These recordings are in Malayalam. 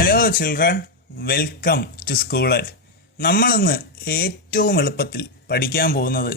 Hello children, welcome to school. നമ്മളിന്ന് ഏറ്റവും എളുപ്പത്തിൽ പഠിക്കാൻ പോകുന്നത്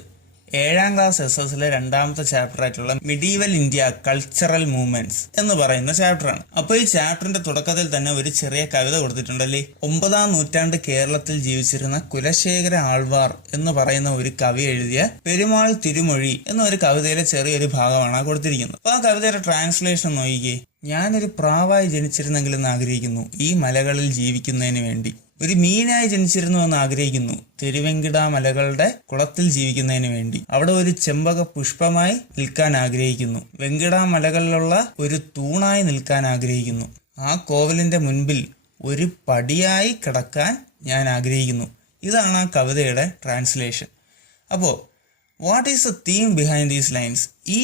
7ാം ക്ലാസ് SS രണ്ടാമത്തെ ചാപ്റ്റർ ആയിട്ടുള്ള മിഡീവൽ ഇന്ത്യ കൾച്ചറൽ മൂവ്മെന്റ്സ് എന്ന് പറയുന്ന ചാപ്റ്ററാണ്. അപ്പോൾ ഈ ചാപ്റ്ററിന്റെ തുടക്കത്തിൽ തന്നെ ഒരു ചെറിയ കവിത കൊടുത്തിട്ടുണ്ടല്ലേ. 9ാം നൂറ്റാണ്ട് കേരളത്തിൽ ജീവിച്ചിരുന്ന കുലശേഖര ആൾവാർ എന്ന് പറയുന്ന ഒരു കവി എഴുതിയ പെരുമാൾ തിരുമൊഴി എന്ന ഒരു കവിതയിലെ ചെറിയൊരു ഭാഗമാണ് കൊടുത്തിരിക്കുന്നത്. അപ്പോൾ ആ കവിതയുടെ ട്രാൻസ്ലേഷൻ നോക്കിക്കേ. ഞാനൊരു പ്രാവായി ജനിച്ചിരുന്നെങ്കിലെന്ന് ആഗ്രഹിക്കുന്നു ഈ മലകളിൽ ജീവിക്കുന്നതിന് വേണ്ടി. ഒരു മീനായി ജനിച്ചിരുന്നു എന്ന് ആഗ്രഹിക്കുന്നു തിരുവെങ്കിട മലകളുടെ കുളത്തിൽ ജീവിക്കുന്നതിന് വേണ്ടി. അവിടെ ഒരു ചെമ്പക പുഷ്പമായി നിൽക്കാൻ ആഗ്രഹിക്കുന്നു. വെങ്കിട മലകളിലുള്ള ഒരു തൂണായി നിൽക്കാൻ ആഗ്രഹിക്കുന്നു. ആ കോവിലിന്റെ മുൻപിൽ ഒരു പടിയായി കിടക്കാൻ ഞാൻ ആഗ്രഹിക്കുന്നു. ഇതാണ് ആ കവിതയുടെ ട്രാൻസ്ലേഷൻ. അപ്പോൾ what is the theme behind these lines? ഈ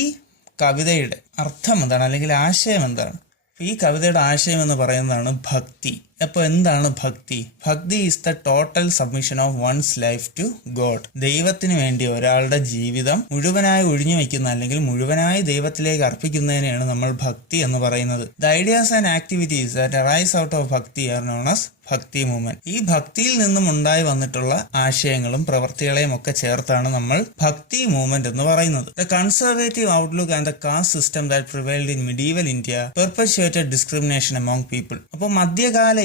കവിതയുടെ അർത്ഥം എന്താണ്, അല്ലെങ്കിൽ ആശയം എന്താണ്? ഈ കവിതയുടെ ആശയം എന്ന് പറയുന്നതാണ് ഭക്തി. അപ്പോൾ എന്താണ് ഭക്തി? Bhakti is the total submission of one's life to god. ദൈവത്തിന് വേണ്ടി ഒരാളുടെ ജീവിതം മുഴുവനായി ഒഴിഞ്ഞു വയ്ക്കുന്ന, അല്ലെങ്കിൽ മുഴുവനായി ദൈവത്തിലേക്ക് അർപ്പിക്കുന്നതിനെയാണ് നമ്മൾ ഭക്തി എന്ന് പറയുന്നത്. The ideas and activities that arise out of ഭക്തി ആർ നോൺ ആസ് ഭക്തി മൂവ്മെന്റ്. ഈ ഭക്തിയിൽ നിന്നും ഉണ്ടായി വന്നിട്ടുള്ള ആശയങ്ങളും പ്രവൃത്തികളെയും ഒക്കെ ചേർത്താണ് നമ്മൾ ഭക്തി മൂവ്മെന്റ് എന്ന് പറയുന്നത്. The conservative outlook and the caste system that prevailed in medieval India perpetuated discrimination among people. അപ്പോൾ മധ്യകാല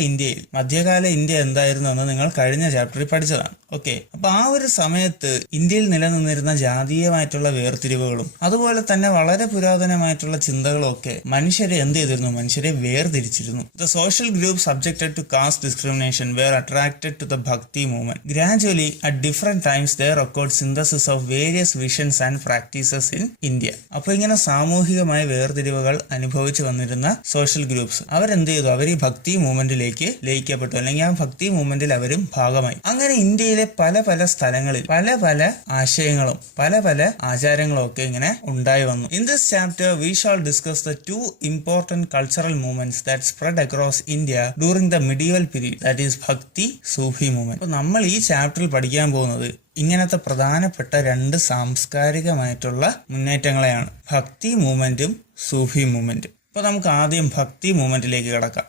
ഇന്ത്യ എന്തായിരുന്നു എന്ന് നിങ്ങൾ കഴിഞ്ഞ ചാപ്റ്ററിൽ പഠിച്ചതാണ്. ഓക്കെ, അപ്പൊ ആ ഒരു സമയത്ത് ഇന്ത്യയിൽ നിലനിന്നിരുന്ന ജാതീയമായിട്ടുള്ള വേർതിരിവുകളും അതുപോലെ തന്നെ വളരെ പുരാതനമായിട്ടുള്ള ചിന്തകളും ഒക്കെ മനുഷ്യരെ എന്ത് ചെയ്തിരുന്നു? മനുഷ്യരെ വേർതിരിച്ചിരുന്നു. The social group subjected to caste discrimination were attracted to the Bhakti movement. Gradually, at different times, there occurred synthesis of various visions and practices in India. അപ്പോൾ ഇങ്ങനെ സാമൂഹികമായ വേർതിരിവുകൾ അനുഭവിച്ചു വന്നിരുന്ന സോഷ്യൽ ഗ്രൂപ്പ്സ് അവരെന്ത് ചെയ്തു? അവർ ഈ ഭക്തി മൂവ്മെന്റിലേക്ക് ലയിക്കപ്പെട്ടു, അല്ലെങ്കിൽ ആ ഭക്തി മൂവ്മെന്റിൽ അവരും ഭാഗമായി. അങ്ങനെ ഇന്ത്യയിലെ പല പല സ്ഥലങ്ങളിൽ പല പല ആശയങ്ങളും പല പല ആചാരങ്ങളും ഒക്കെ ഇങ്ങനെ ഉണ്ടായി വന്നു. In this chapter, we shall discuss the two important cultural movements that spread across India during the medieval period, that is ഭക്തി സൂഫി മൂവ്മെന്റ്. അപ്പോൾ നമ്മൾ ഈ ചാപ്റ്ററിൽ പഠിക്കാൻ പോകുന്നത് ഇങ്ങനത്തെ പ്രധാനപ്പെട്ട രണ്ട് സാംസ്കാരികമായിട്ടുള്ള മുന്നേറ്റങ്ങളെയാണ്, ഭക്തി മൂവ്മെന്റും സൂഫി മൂവ്മെന്റും. അപ്പോൾ നമുക്ക് ആദ്യം ഭക്തി മൂവ്മെന്റിലേക്ക് കടക്കാം.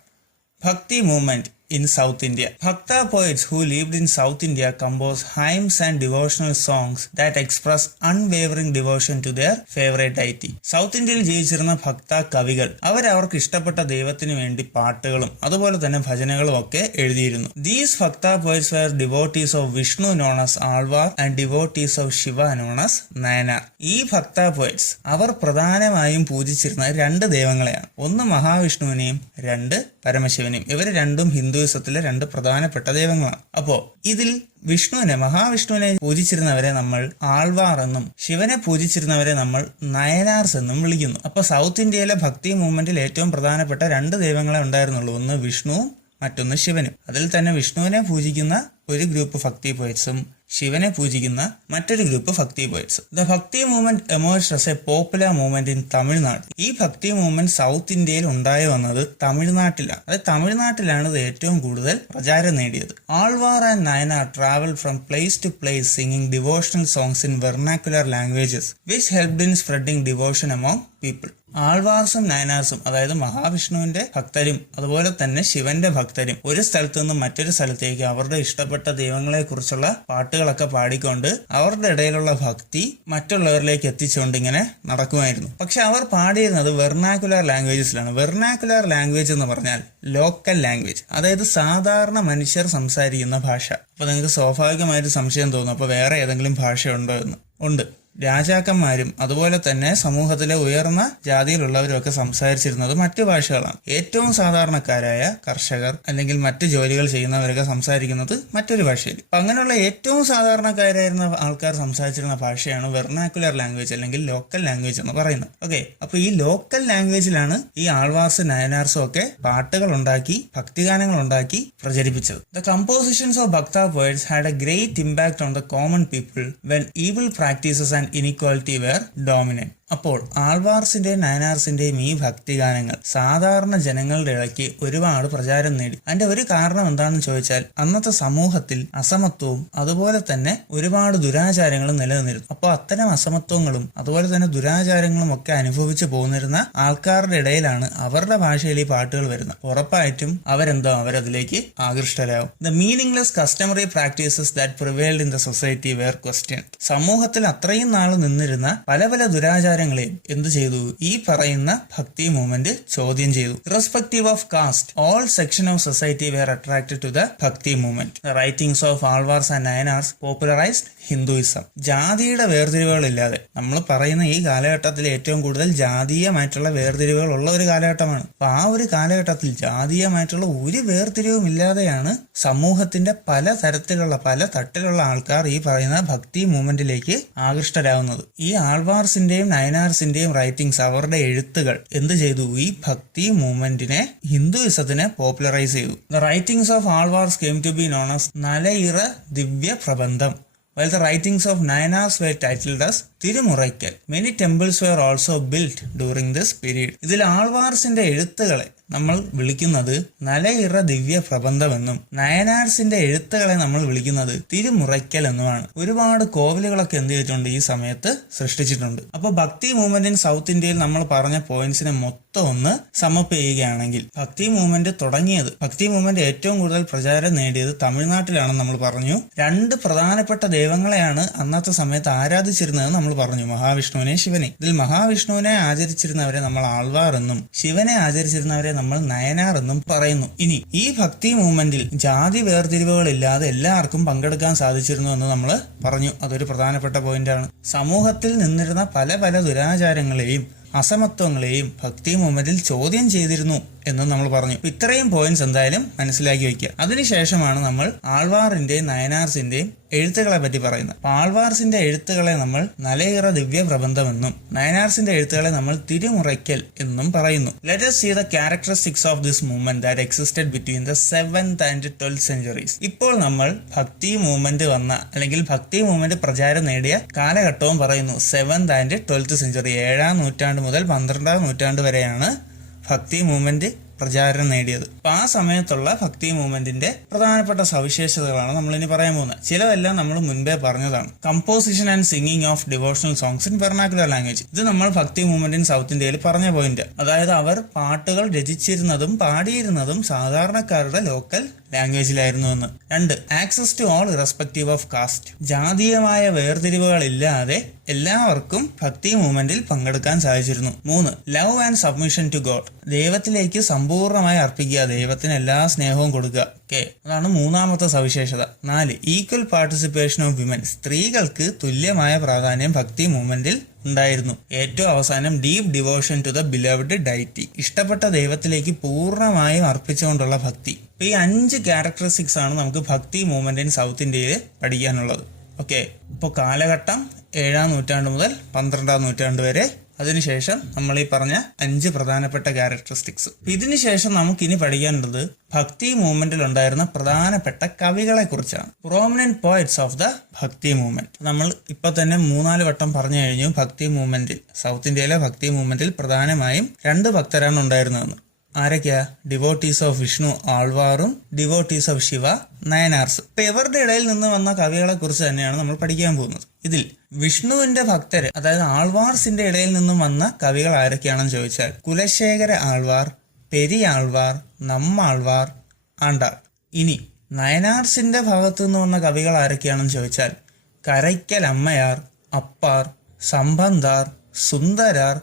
ഭക്തി movement in South India. Bhakta poets who lived in South India composed hymns and devotional songs that express unwavering devotion to their favorite deity. South ഇന്ത്യയിൽ ജീവിച്ചിരുന്ന ഭക്ത കവികൾ അവർക്ക് ഇഷ്ടപ്പെട്ട ദൈവത്തിന് വേണ്ടി പാട്ടുകളും അതുപോലെ തന്നെ ഭജനകളും ഒക്കെ എഴുതിയിരുന്നു. These Bhakta poets were devotees of Vishnu known as Alvar and devotees of Shiva known as Nayanar. ഈ ഭക്ത പോയറ്റ്സ് അവർ പ്രധാനമായും പൂജിച്ചിരുന്ന രണ്ട് ദൈവങ്ങളെയാണ്. ഒന്ന് മഹാവിഷ്ണുവിനെയും രണ്ട് പരമശിവനെയും. ഇവർ രണ്ടും ഹിന്ദുയിസത്തിലെ രണ്ട് പ്രധാനപ്പെട്ട ദൈവങ്ങളാണ്. അപ്പോ ഇതിൽ മഹാവിഷ്ണുവിനെ പൂജിച്ചിരുന്നവരെ നമ്മൾ ആൾവാർ എന്നും ശിവനെ പൂജിച്ചിരുന്നവരെ നമ്മൾ നയനാർസ് എന്നും വിളിക്കുന്നു. അപ്പൊ സൗത്ത് ഇന്ത്യയിലെ ഭക്തി മൂവ്മെന്റിൽ ഏറ്റവും പ്രധാനപ്പെട്ട രണ്ട് ദൈവങ്ങളെ ഉണ്ടായിരുന്നുള്ളൂ. ഒന്ന് വിഷ്ണുവും മറ്റൊന്ന് ശിവനും. അതിൽ തന്നെ വിഷ്ണുവിനെ പൂജിക്കുന്ന ഒരു ഗ്രൂപ്പ് ഭക്തി പോയറ്റ്സും ശിവനെ പൂജിക്കുന്ന മറ്റൊരു ഗ്രൂപ്പ് ഭക്തി poets. The Bhakti movement emerged as A popular movement in Tamil Nadu. ഈ ഭക്തി മൂവ്മെന്റ് സൗത്ത് ഇന്ത്യയിൽ ഉണ്ടായി വന്നത് തമിഴ്നാട്ടിലാണ്. അതായത് തമിഴ്നാട്ടിലാണ് ഇത് ഏറ്റവും കൂടുതൽ പ്രചാരം നേടിയത്. Alvar and Nayanar travel from place to place singing devotional songs in vernacular languages which helped in spreading devotion among people. ആൾവാർസും നയനാർസും, അതായത് മഹാവിഷ്ണുവിന്റെ ഭക്തരും അതുപോലെ തന്നെ ശിവന്റെ ഭക്തരും ഒരു സ്ഥലത്തു നിന്നും മറ്റൊരു സ്ഥലത്തേക്ക് അവരുടെ ഇഷ്ടപ്പെട്ട ദൈവങ്ങളെ കുറിച്ചുള്ള പാട്ടുകളൊക്കെ പാടിക്കൊണ്ട് അവരുടെ ഇടയിലുള്ള ഭക്തി മറ്റുള്ളവരിലേക്ക് എത്തിച്ചുകൊണ്ട് ഇങ്ങനെ നടക്കുമായിരുന്നു. പക്ഷെ അവർ പാടിയിരുന്നത് വെർനാക്കുലർ ലാംഗ്വേജസിലാണ്. വെർനാക്കുലർ ലാംഗ്വേജ് എന്ന് പറഞ്ഞാൽ ലോക്കൽ ലാംഗ്വേജ്, അതായത് സാധാരണ മനുഷ്യർ സംസാരിക്കുന്ന ഭാഷ. അപ്പൊ നിങ്ങൾക്ക് സ്വാഭാവികമായൊരു സംശയം തോന്നും, അപ്പൊ വേറെ ഏതെങ്കിലും ഭാഷയുണ്ടോ എന്ന്. ഉണ്ട്. രാജാക്കന്മാരും അതുപോലെ തന്നെ സമൂഹത്തിലെ ഉയർന്ന ജാതിയിലുള്ളവരും ഒക്കെ സംസാരിച്ചിരുന്നത് മറ്റു ഭാഷകളാണ്. ഏറ്റവും സാധാരണക്കാരായ കർഷകർ അല്ലെങ്കിൽ മറ്റു ജോലികൾ ചെയ്യുന്നവരൊക്കെ സംസാരിക്കുന്നത് മറ്റൊരു ഭാഷയിൽ. അപ്പൊ അങ്ങനെയുള്ള ഏറ്റവും സാധാരണക്കാരായിരുന്ന ആൾക്കാർ സംസാരിച്ചിരുന്ന ഭാഷയാണ് വെർനാക്കുലർ ലാംഗ്വേജ് അല്ലെങ്കിൽ ലോക്കൽ ലാംഗ്വേജ് എന്ന് പറയുന്നത്. ഓക്കെ, അപ്പൊ ഈ ലോക്കൽ ലാംഗ്വേജിലാണ് ഈ ആൾവാർസും നയനാർസും ഒക്കെ പാട്ടുകൾ ഉണ്ടാക്കി ഭക്തിഗാനങ്ങൾ ഉണ്ടാക്കി പ്രചരിപ്പിച്ചത്. The compositions of bhakta poets had a great impact on the common people when evil practices and inequality were dominant. അപ്പോൾ ആൾവാർസിന്റെയും നയനാർസിന്റെയും ഈ ഭക്തിഗാനങ്ങൾ സാധാരണ ജനങ്ങളുടെ ഇടയ്ക്ക് ഒരുപാട് പ്രചാരം നേടി. അതിന്റെ ഒരു കാരണം എന്താണെന്ന് ചോദിച്ചാൽ അന്നത്തെ സമൂഹത്തിൽ അസമത്വവും അതുപോലെ തന്നെ ഒരുപാട് ദുരാചാരങ്ങളും നിലനിന്നിരുന്നു. അപ്പോൾ അത്തരം അസമത്വങ്ങളും അതുപോലെ തന്നെ ദുരാചാരങ്ങളും ഒക്കെ അനുഭവിച്ചു പോന്നിരുന്ന ആൾക്കാരുടെ ഇടയിലാണ് അവരുടെ ഭാഷയിൽ ഈ പാട്ടുകൾ വരുന്നത്. ഉറപ്പായിട്ടും അവരതിലേക്ക് ആകൃഷ്ടരാകും. The meaningless customary practices that prevailed in the society were question. സമൂഹത്തിൽ അത്രയും നാൾ നിന്നിരുന്ന പല പല ദുരാചാരങ്ങളെയും എന്ത് ചെയ്തു? ഈ പറയുന്ന ഭക്തി മൂവ്മെന്റ് ചോദ്യം ചെയ്തു. Irrespective of caste, all section of society were attracted to the Bhakti movement. The writings of Alvars and Nayanars popularised Hinduism. ജാതിയുടെ വേർതിരിവുകളില്ലാതെ, നമ്മൾ പറയുന്ന ഈ കാലഘട്ടത്തിൽ ഏറ്റവും കൂടുതൽ ജാതീയമായിട്ടുള്ള വേർതിരിവുകൾ ഉള്ള ഒരു കാലഘട്ടമാണ്. അപ്പൊ ആ ഒരു കാലഘട്ടത്തിൽ ജാതീയമായിട്ടുള്ള ഒരു വേർതിരിവും ഇല്ലാതെയാണ് സമൂഹത്തിന്റെ പല തരത്തിലുള്ള പല തട്ടിലുള്ള ആൾക്കാർ ഈ പറയുന്ന ഭക്തി മൂവ്മെന്റിലേക്ക് ആകൃഷ്ടരാകുന്നത്. ഈ ആൾവാർസിന്റെയും നയനാർസിന്റെയും റൈറ്റിംഗ്സ്, അവരുടെ എഴുത്തുകൾ എന്ത് ചെയ്തു? ഈ ഭക്തി മൂവ്മെന്റിനെ, ഹിന്ദുയിസത്തിനെ പോപ്പുലറൈസ് ചെയ്തു. The writings of Alvars came to be known as Nalayira Divya Prabandham, while the writings of Nayanars were titled as തിരുമുറയ്ക്കൽ. Many temples were also built during this period. ഇതിൽ ആൾവാർസിന്റെ എഴുത്തുകളെ നമ്മൾ വിളിക്കുന്നത് നലയിറ ദിവ്യ പ്രബന്ധമെന്നും നയനാർസിന്റെ എഴുത്തുകളെ നമ്മൾ വിളിക്കുന്നത് തിരുമുറയ്ക്കൽ എന്നുമാണ്. ഒരുപാട് കോവിലുകളൊക്കെ എന്ത് ചെയ്തിട്ടുണ്ട്? ഈ സമയത്ത് സൃഷ്ടിച്ചിട്ടുണ്ട്. അപ്പോൾ ഭക്തി മൂവ്മെന്റ് സൗത്ത് ഇന്ത്യയിൽ നമ്മൾ പറഞ്ഞ പോയിന്റ്സിനെ മൊത്തം ഒന്ന് സമപ്പ് ചെയ്യുകയാണെങ്കിൽ, ഭക്തി മൂവ്മെന്റ് ഏറ്റവും കൂടുതൽ പ്രചാരം നേടിയത് തമിഴ്നാട്ടിലാണെന്ന് നമ്മൾ പറഞ്ഞു. രണ്ട് പ്രധാനപ്പെട്ട ദൈവങ്ങളെയാണ് അന്നത്തെ സമയത്ത് ആരാധിച്ചിരുന്നത് നമ്മൾ പറഞ്ഞു, മഹാവിഷ്ണുവിനെ, ശിവനെ. ഇതിൽ മഹാവിഷ്ണുവിനെ ആചരിച്ചിരുന്നവരെ നമ്മൾ ആൾവാർ എന്നും ശിവനെ ആചരിച്ചിരുന്നവരെ നമ്മൾ നയനാർ എന്നും പറയുന്നു. ഇനി ഈ ഭക്തി മൂവ്മെന്റിൽ ജാതി വേർതിരിവുകളില്ലാതെ എല്ലാവർക്കും പങ്കെടുക്കാൻ സാധിച്ചിരുന്നു എന്ന് നമ്മൾ പറഞ്ഞു. അതൊരു പ്രധാനപ്പെട്ട പോയിന്റാണ്. സമൂഹത്തിൽ നിന്നിരുന്ന പല പല ദുരാചാരങ്ങളെയും അസമത്വങ്ങളെയും ഭക്തി മൂവ്മെന്റിൽ ചോദ്യം ചെയ്തിരുന്നു എന്നും നമ്മൾ പറഞ്ഞു. ഇത്രയും പോയിന്റ്സ് എന്തായാലും മനസ്സിലാക്കി വയ്ക്കുക. അതിനുശേഷമാണ് നമ്മൾ ആൾവാറിന്റെയും നയനാർസിന്റെയും എഴുത്തുകളെ പറ്റി പറയുന്നത്. ആൾവാർസിന്റെ എഴുത്തുകളെ നമ്മൾ നലയിറ ദിവ്യ പ്രബന്ധമെന്നും നയനാർസിന്റെ എഴുത്തുകളെ നമ്മൾ തിരുമുറയ്ക്കൽ എന്നും പറയുന്നു. Let us see the characteristics of this movement that existed between the 7th and 12th centuries. ഇപ്പോൾ നമ്മൾ ഭക്തി മൂവ്മെന്റ് വന്ന അല്ലെങ്കിൽ ഭക്തി മൂവ്മെന്റ് പ്രചാരം നേടിയ കാലഘട്ടവും പറയുന്നു. 7th and 12th century, 7ാം നൂറ്റാണ്ട് മുതൽ 12ാം നൂറ്റാണ്ട് വരെയാണ് ഭക്തി മൂവ്മെന്റ് പ്രചാരം നേടിയത്. അപ്പൊ ആ സമയത്തുള്ള ഭക്തി മൂവ്മെന്റിന്റെ പ്രധാനപ്പെട്ട സവിശേഷതകളാണ് നമ്മൾ ഇനി പറയാൻ പോകുന്നത്. ചിലതെല്ലാം നമ്മൾ മുൻപേ പറഞ്ഞതാണ്. Composition and singing of devotional songs in vernacular language. ഇത് നമ്മൾ ഭക്തി മൂവ്മെന്റ് ഇൻ സൗത്ത് ഇന്ത്യയിൽ പറഞ്ഞ പോയിന്റ്. അതായത് അവർ പാട്ടുകൾ രചിച്ചിരുന്നതും പാടിയിരുന്നതും സാധാരണക്കാരുടെ ലോക്കൽ ലാംഗ്വേജിലായിരുന്നു എന്ന്. 2. Access to all irrespective of caste. ജാതീയമായ വേർതിരിവുകളില്ലാതെ എല്ലാവർക്കും ഭക്തി മൂവ്മെന്റിൽ പങ്കെടുക്കാൻ സാധിച്ചിരുന്നു. 3. Love and submission to God. ദൈവത്തിലേക്ക് സമ്പൂർണ്ണമായി അർപ്പിക്കുക, ദൈവത്തിന് എല്ലാ സ്നേഹവും കൊടുക്കുക. അതാണ് മൂന്നാമത്തെ സവിശേഷത. 4. Equal participation of women. സ്ത്രീകൾക്ക് തുല്യമായ പ്രാധാന്യം ഭക്തി മൂവ്മെന്റിൽ ഉണ്ടായിരുന്നു. ഏറ്റവും അവസാനം deep devotion to the beloved deity. ഇഷ്ടപ്പെട്ട ദൈവത്തിലേക്ക് പൂർണ്ണമായും അർപ്പിച്ചുകൊണ്ടുള്ള ഭക്തി. ഈ 5 ക്യാരക്ടറിസ്റ്റിക്സ് ആണ് നമുക്ക് ഭക്തി മൂവ്മെന്റ് ഇൻ സൗത്ത് ഇന്ത്യയിൽ പഠിക്കാനുള്ളത്. ഇപ്പോൾ കാലഘട്ടം 7ാം നൂറ്റാണ്ട് മുതൽ 12ാം നൂറ്റാണ്ട് വരെ, അതിനുശേഷം നമ്മൾ ഈ പറഞ്ഞ 5 പ്രധാനപ്പെട്ട ക്യാരക്ടറിസ്റ്റിക്സ്. ഇതിനുശേഷം നമുക്കിനി പഠിക്കാനുള്ളത് ഭക്തി മൂവ്മെന്റിൽ ഉണ്ടായിരുന്ന പ്രധാനപ്പെട്ട കവികളെ കുറിച്ചാണ്. Prominent poets of the Bhakti movement. നമ്മൾ ഇപ്പൊ തന്നെ 3-4 വട്ടം പറഞ്ഞു കഴിഞ്ഞു. ഭക്തി മൂവ്മെന്റിൽ, സൗത്ത് ഇന്ത്യയിലെ ഭക്തി മൂവ്മെന്റിൽ പ്രധാനമായും 2 ഭക്തരാണ് ഉണ്ടായിരുന്നതെന്ന്. ആരൊക്കെയാ? ഡിവോട്ടീസ് ഓഫ് വിഷ്ണു ആൾവാറും ഡിവോട്ടീസ് ഓഫ് ശിവ നയനാർസ്. ഇപ്പൊ ഇവരുടെ ഇടയിൽ നിന്ന് വന്ന കവികളെ കുറിച്ച് തന്നെയാണ് നമ്മൾ പഠിക്കാൻ പോകുന്നത്. ഇതിൽ വിഷ്ണുവിന്റെ ഭക്തര്, അതായത് ആൾവാർസിന്റെ ഇടയിൽ നിന്നും വന്ന കവികൾ ആരൊക്കെയാണെന്ന് ചോദിച്ചാൽ കുലശേഖര ആൾവാർ, പെരിയാൾവാർ, നമ്മാൾവാർ, ആണ്ടാൾ. ഇനി നയനാർസിന്റെ ഭാഗത്തു നിന്ന് വന്ന കവികൾ ആരൊക്കെയാണെന്ന് ചോദിച്ചാൽ കരയ്ക്കൽ അമ്മയാർ, അപ്പാർ, സംബന്ധാർ, സുന്ദരാർ,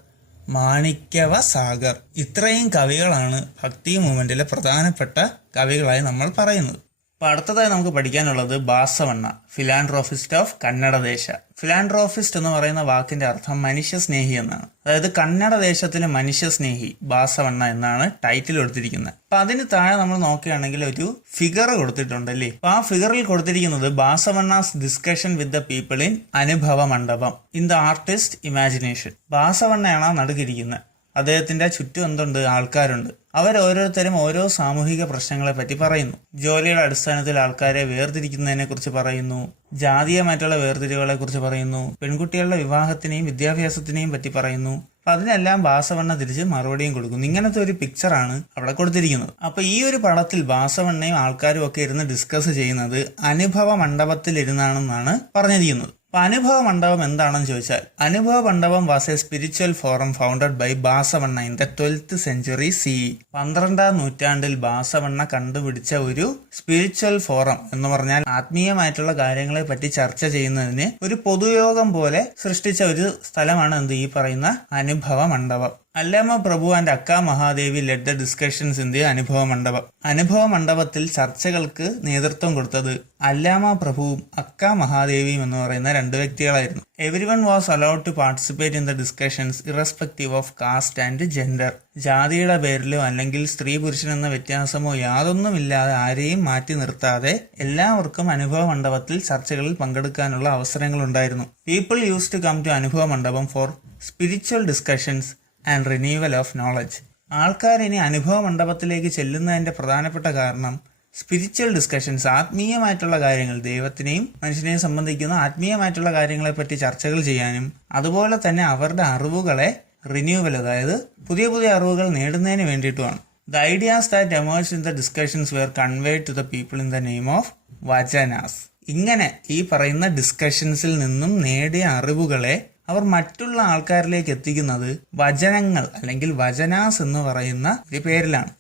മാണിക്യവ സാഗർ. ഇത്രയും കവികളാണ് ഭക്തി മൂവ്മെന്റിലെ പ്രധാനപ്പെട്ട കവികളായി നമ്മൾ പറയുന്നത്. അപ്പൊ അടുത്തതായി നമുക്ക് പഠിക്കാനുള്ളത് ബാസവണ്ണ, ഫിലാൻഡ്രോഫിസ്റ്റ് ഓഫ് കന്നഡദേശ. ഫിലാൻഡ്രോഫിസ്റ്റ് എന്ന് പറയുന്ന വാക്കിന്റെ അർത്ഥം മനുഷ്യസ്നേഹി എന്നാണ്. അതായത് കന്നഡ ദേശത്തിലെ മനുഷ്യസ്നേഹി ബാസവണ്ണ എന്നാണ് ടൈറ്റിൽ കൊടുത്തിരിക്കുന്നത്. അപ്പൊ അതിന് താഴെ നമ്മൾ നോക്കുകയാണെങ്കിൽ ഒരു ഫിഗർ കൊടുത്തിട്ടുണ്ടല്ലേ. അപ്പൊ ആ ഫിഗറിൽ കൊടുത്തിരിക്കുന്നത് Basavanna's discussion with the people in Anubhava Mandapam in the artist imagination. ബാസവണ്ണയാണ് നടുക്കിരിക്കുന്നത്. അദ്ദേഹത്തിന്റെ ചുറ്റും എന്തുണ്ട്? ആൾക്കാരുണ്ട്. അവർ ഓരോരുത്തരും ഓരോ സാമൂഹിക പ്രശ്നങ്ങളെ പറ്റി പറയുന്നു. ജോലിയുടെ അടിസ്ഥാനത്തിൽ ആൾക്കാരെ വേർതിരിക്കുന്നതിനെ കുറിച്ച് പറയുന്നു, ജാതീയമായിട്ടുള്ള വേർതിരിവുകളെ കുറിച്ച് പറയുന്നു, പെൺകുട്ടികളുടെ വിവാഹത്തിനെയും വിദ്യാഭ്യാസത്തിനെയും പറ്റി പറയുന്നു. അപ്പൊ അതിനെല്ലാം ബാസവണ്ണ തിരിച്ച് മറുപടിയും കൊടുക്കുന്നു. ഇങ്ങനത്തെ ഒരു പിക്ചറാണ് അവിടെ കൊടുത്തിരിക്കുന്നത്. അപ്പൊ ഈ ഒരു പടത്തിൽ ബാസവണ്ണയും ആൾക്കാരും ഒക്കെ ഇരുന്ന് ഡിസ്കസ് ചെയ്യുന്നത് അനുഭവ മണ്ഡപത്തിൽ ഇരുന്നാണെന്നാണ് പറഞ്ഞിരിക്കുന്നത്. അപ്പൊ അനുഭവ മണ്ഡപം എന്താണെന്ന് ചോദിച്ചാൽ, Anubhava Mandapam was a spiritual forum founded by Basavanna in the 12th century CE. 12ാം നൂറ്റാണ്ടിൽ ബാസവണ്ണ കണ്ടുപിടിച്ച ഒരു സ്പിരിച്വൽ ഫോറം എന്ന് പറഞ്ഞാൽ ആത്മീയമായിട്ടുള്ള കാര്യങ്ങളെ പറ്റി ചർച്ച ചെയ്യുന്നതിന് ഒരു പൊതുയോഗം പോലെ സൃഷ്ടിച്ച ഒരു സ്ഥലമാണ് ഈ പറയുന്ന അനുഭവ മണ്ഡപം. അല്ലാമ Prabhu and Akka Mahadevi led the discussions in the Anubhava Mandapam. അനുഭവ മണ്ഡപത്തിൽ ചർച്ചകൾക്ക് നേതൃത്വം കൊടുത്തത് അല്ലാമ പ്രഭുവും അക്ക മഹാദേവിയും എന്ന് പറയുന്ന രണ്ട് വ്യക്തികളായിരുന്നു. Everyone was allowed to participate in the discussions irrespective of caste and gender. ജാതിയുടെ പേരിലോ അല്ലെങ്കിൽ സ്ത്രീ പുരുഷൻ എന്ന വ്യത്യാസമോ യാതൊന്നുമില്ലാതെ ആരെയും മാറ്റി നിർത്താതെ എല്ലാവർക്കും അനുഭവ മണ്ഡപത്തിൽ ചർച്ചകളിൽ പങ്കെടുക്കാനുള്ള അവസരങ്ങൾ ഉണ്ടായിരുന്നു. People use to come to Anubhava Mantapa for spiritual discussions and renewal of knowledge. ആൾക്കാർ ഇനി അനുഭവ മണ്ഡപത്തിലേക്ക് ചെല്ലുന്നതിന്റെ പ്രധാനപ്പെട്ട കാരണം സ്പിരിച്വൽ ഡിസ്കഷൻസ്, ആത്മീയമായിട്ടുള്ള കാര്യങ്ങൾ, ദൈവത്തിനെയും മനുഷ്യനെയും സംബന്ധിക്കുന്ന ആത്മീയമായിട്ടുള്ള കാര്യങ്ങളെ പറ്റി ചർച്ചകൾ ചെയ്യാനും അതുപോലെ തന്നെ അവരുടെ അറിവുകളെ റിന്യൂവൽ, അതായത് പുതിയ പുതിയ അറിവുകൾ നേടുന്നതിന് വേണ്ടിയിട്ടുമാണ്. The ideas that emerged in the discussions were conveyed to the people in the name of vachanas. ഇങ്ങനെ ഈ പറയുന്ന ഡിസ്കഷൻസിൽ നിന്നും നേടിയ അറിവുകളെ അവർ മറ്റുള്ള ആൾക്കാരിലേക്ക് എത്തിക്കുന്നത് വചനങ്ങൾ അല്ലെങ്കിൽ വചനാസ് എന്ന് പറയുന്ന ഒരു പേരിലാണ്.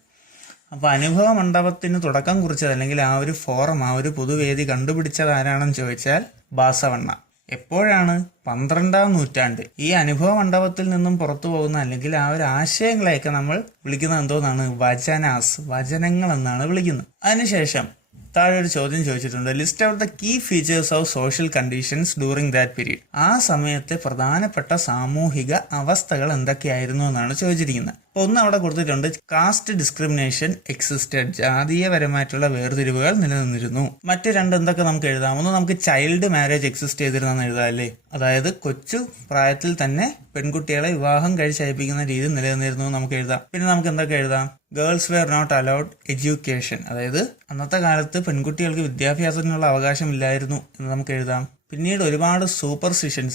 അപ്പൊ അനുഭവ മണ്ഡപത്തിന് തുടക്കം കുറിച്ചത് അല്ലെങ്കിൽ ആ ഒരു ഫോറം, ആ ഒരു പൊതുവേദി കണ്ടുപിടിച്ചത് ആരാണെന്ന് ചോദിച്ചാൽ ബാസവണ്ണ. എപ്പോഴാണ്? 12ാം നൂറ്റാണ്ട്. ഈ അനുഭവ മണ്ഡപത്തിൽ നിന്നും പുറത്തു പോകുന്ന അല്ലെങ്കിൽ ആ ഒരു ആശയങ്ങളെയൊക്കെ നമ്മൾ വിളിക്കുന്നത് എന്തോന്നാണ്? വചനാസ്, വചനങ്ങൾ എന്നാണ് വിളിക്കുന്നത്. അതിനുശേഷം താഴെ ഒരു ചോദ്യം ചോദിച്ചിട്ടുണ്ട്. List out the key features of social conditions during that period. ആ സമയത്തെ പ്രധാനപ്പെട്ട സാമൂഹിക അവസ്ഥകൾ എന്തൊക്കെയായിരുന്നു എന്നാണ് ചോദിച്ചിരിക്കുന്നത്. അപ്പോൾ ഒന്ന് അവിടെ കൊടുത്തിട്ടുണ്ട്, കാസ്റ്റ് ഡിസ്ക്രിമിനേഷൻ എക്സിസ്റ്റഡ്. ജാതീയപരമായിട്ടുള്ള വേർതിരിവുകൾ നിലനിന്നിരുന്നു. മറ്റ് രണ്ട് എന്തൊക്കെ നമുക്ക് എഴുതാം? ഒന്ന് നമുക്ക് ചൈൽഡ് മാരേജ് എക്സിസ്റ്റ് ചെയ്തിരുന്നെന്ന് എഴുതാം അല്ലേ. അതായത് കൊച്ചു പ്രായത്തിൽ തന്നെ പെൺകുട്ടികളെ വിവാഹം കഴിച്ചയപ്പിക്കുന്ന രീതി നിലനിന്നിരുന്നു നമുക്ക് എഴുതാം. പിന്നെ നമുക്ക് എന്തൊക്കെ എഴുതാം? Girls were not allowed education. അതായത് അന്നത്തെ കാലത്ത് പെൺകുട്ടികൾക്ക് വിദ്യാഭ്യാസത്തിനുള്ള അവകാശമില്ലായിരുന്നു എന്ന് നമുക്ക് എഴുതാം. പിന്നീട് ഒരുപാട്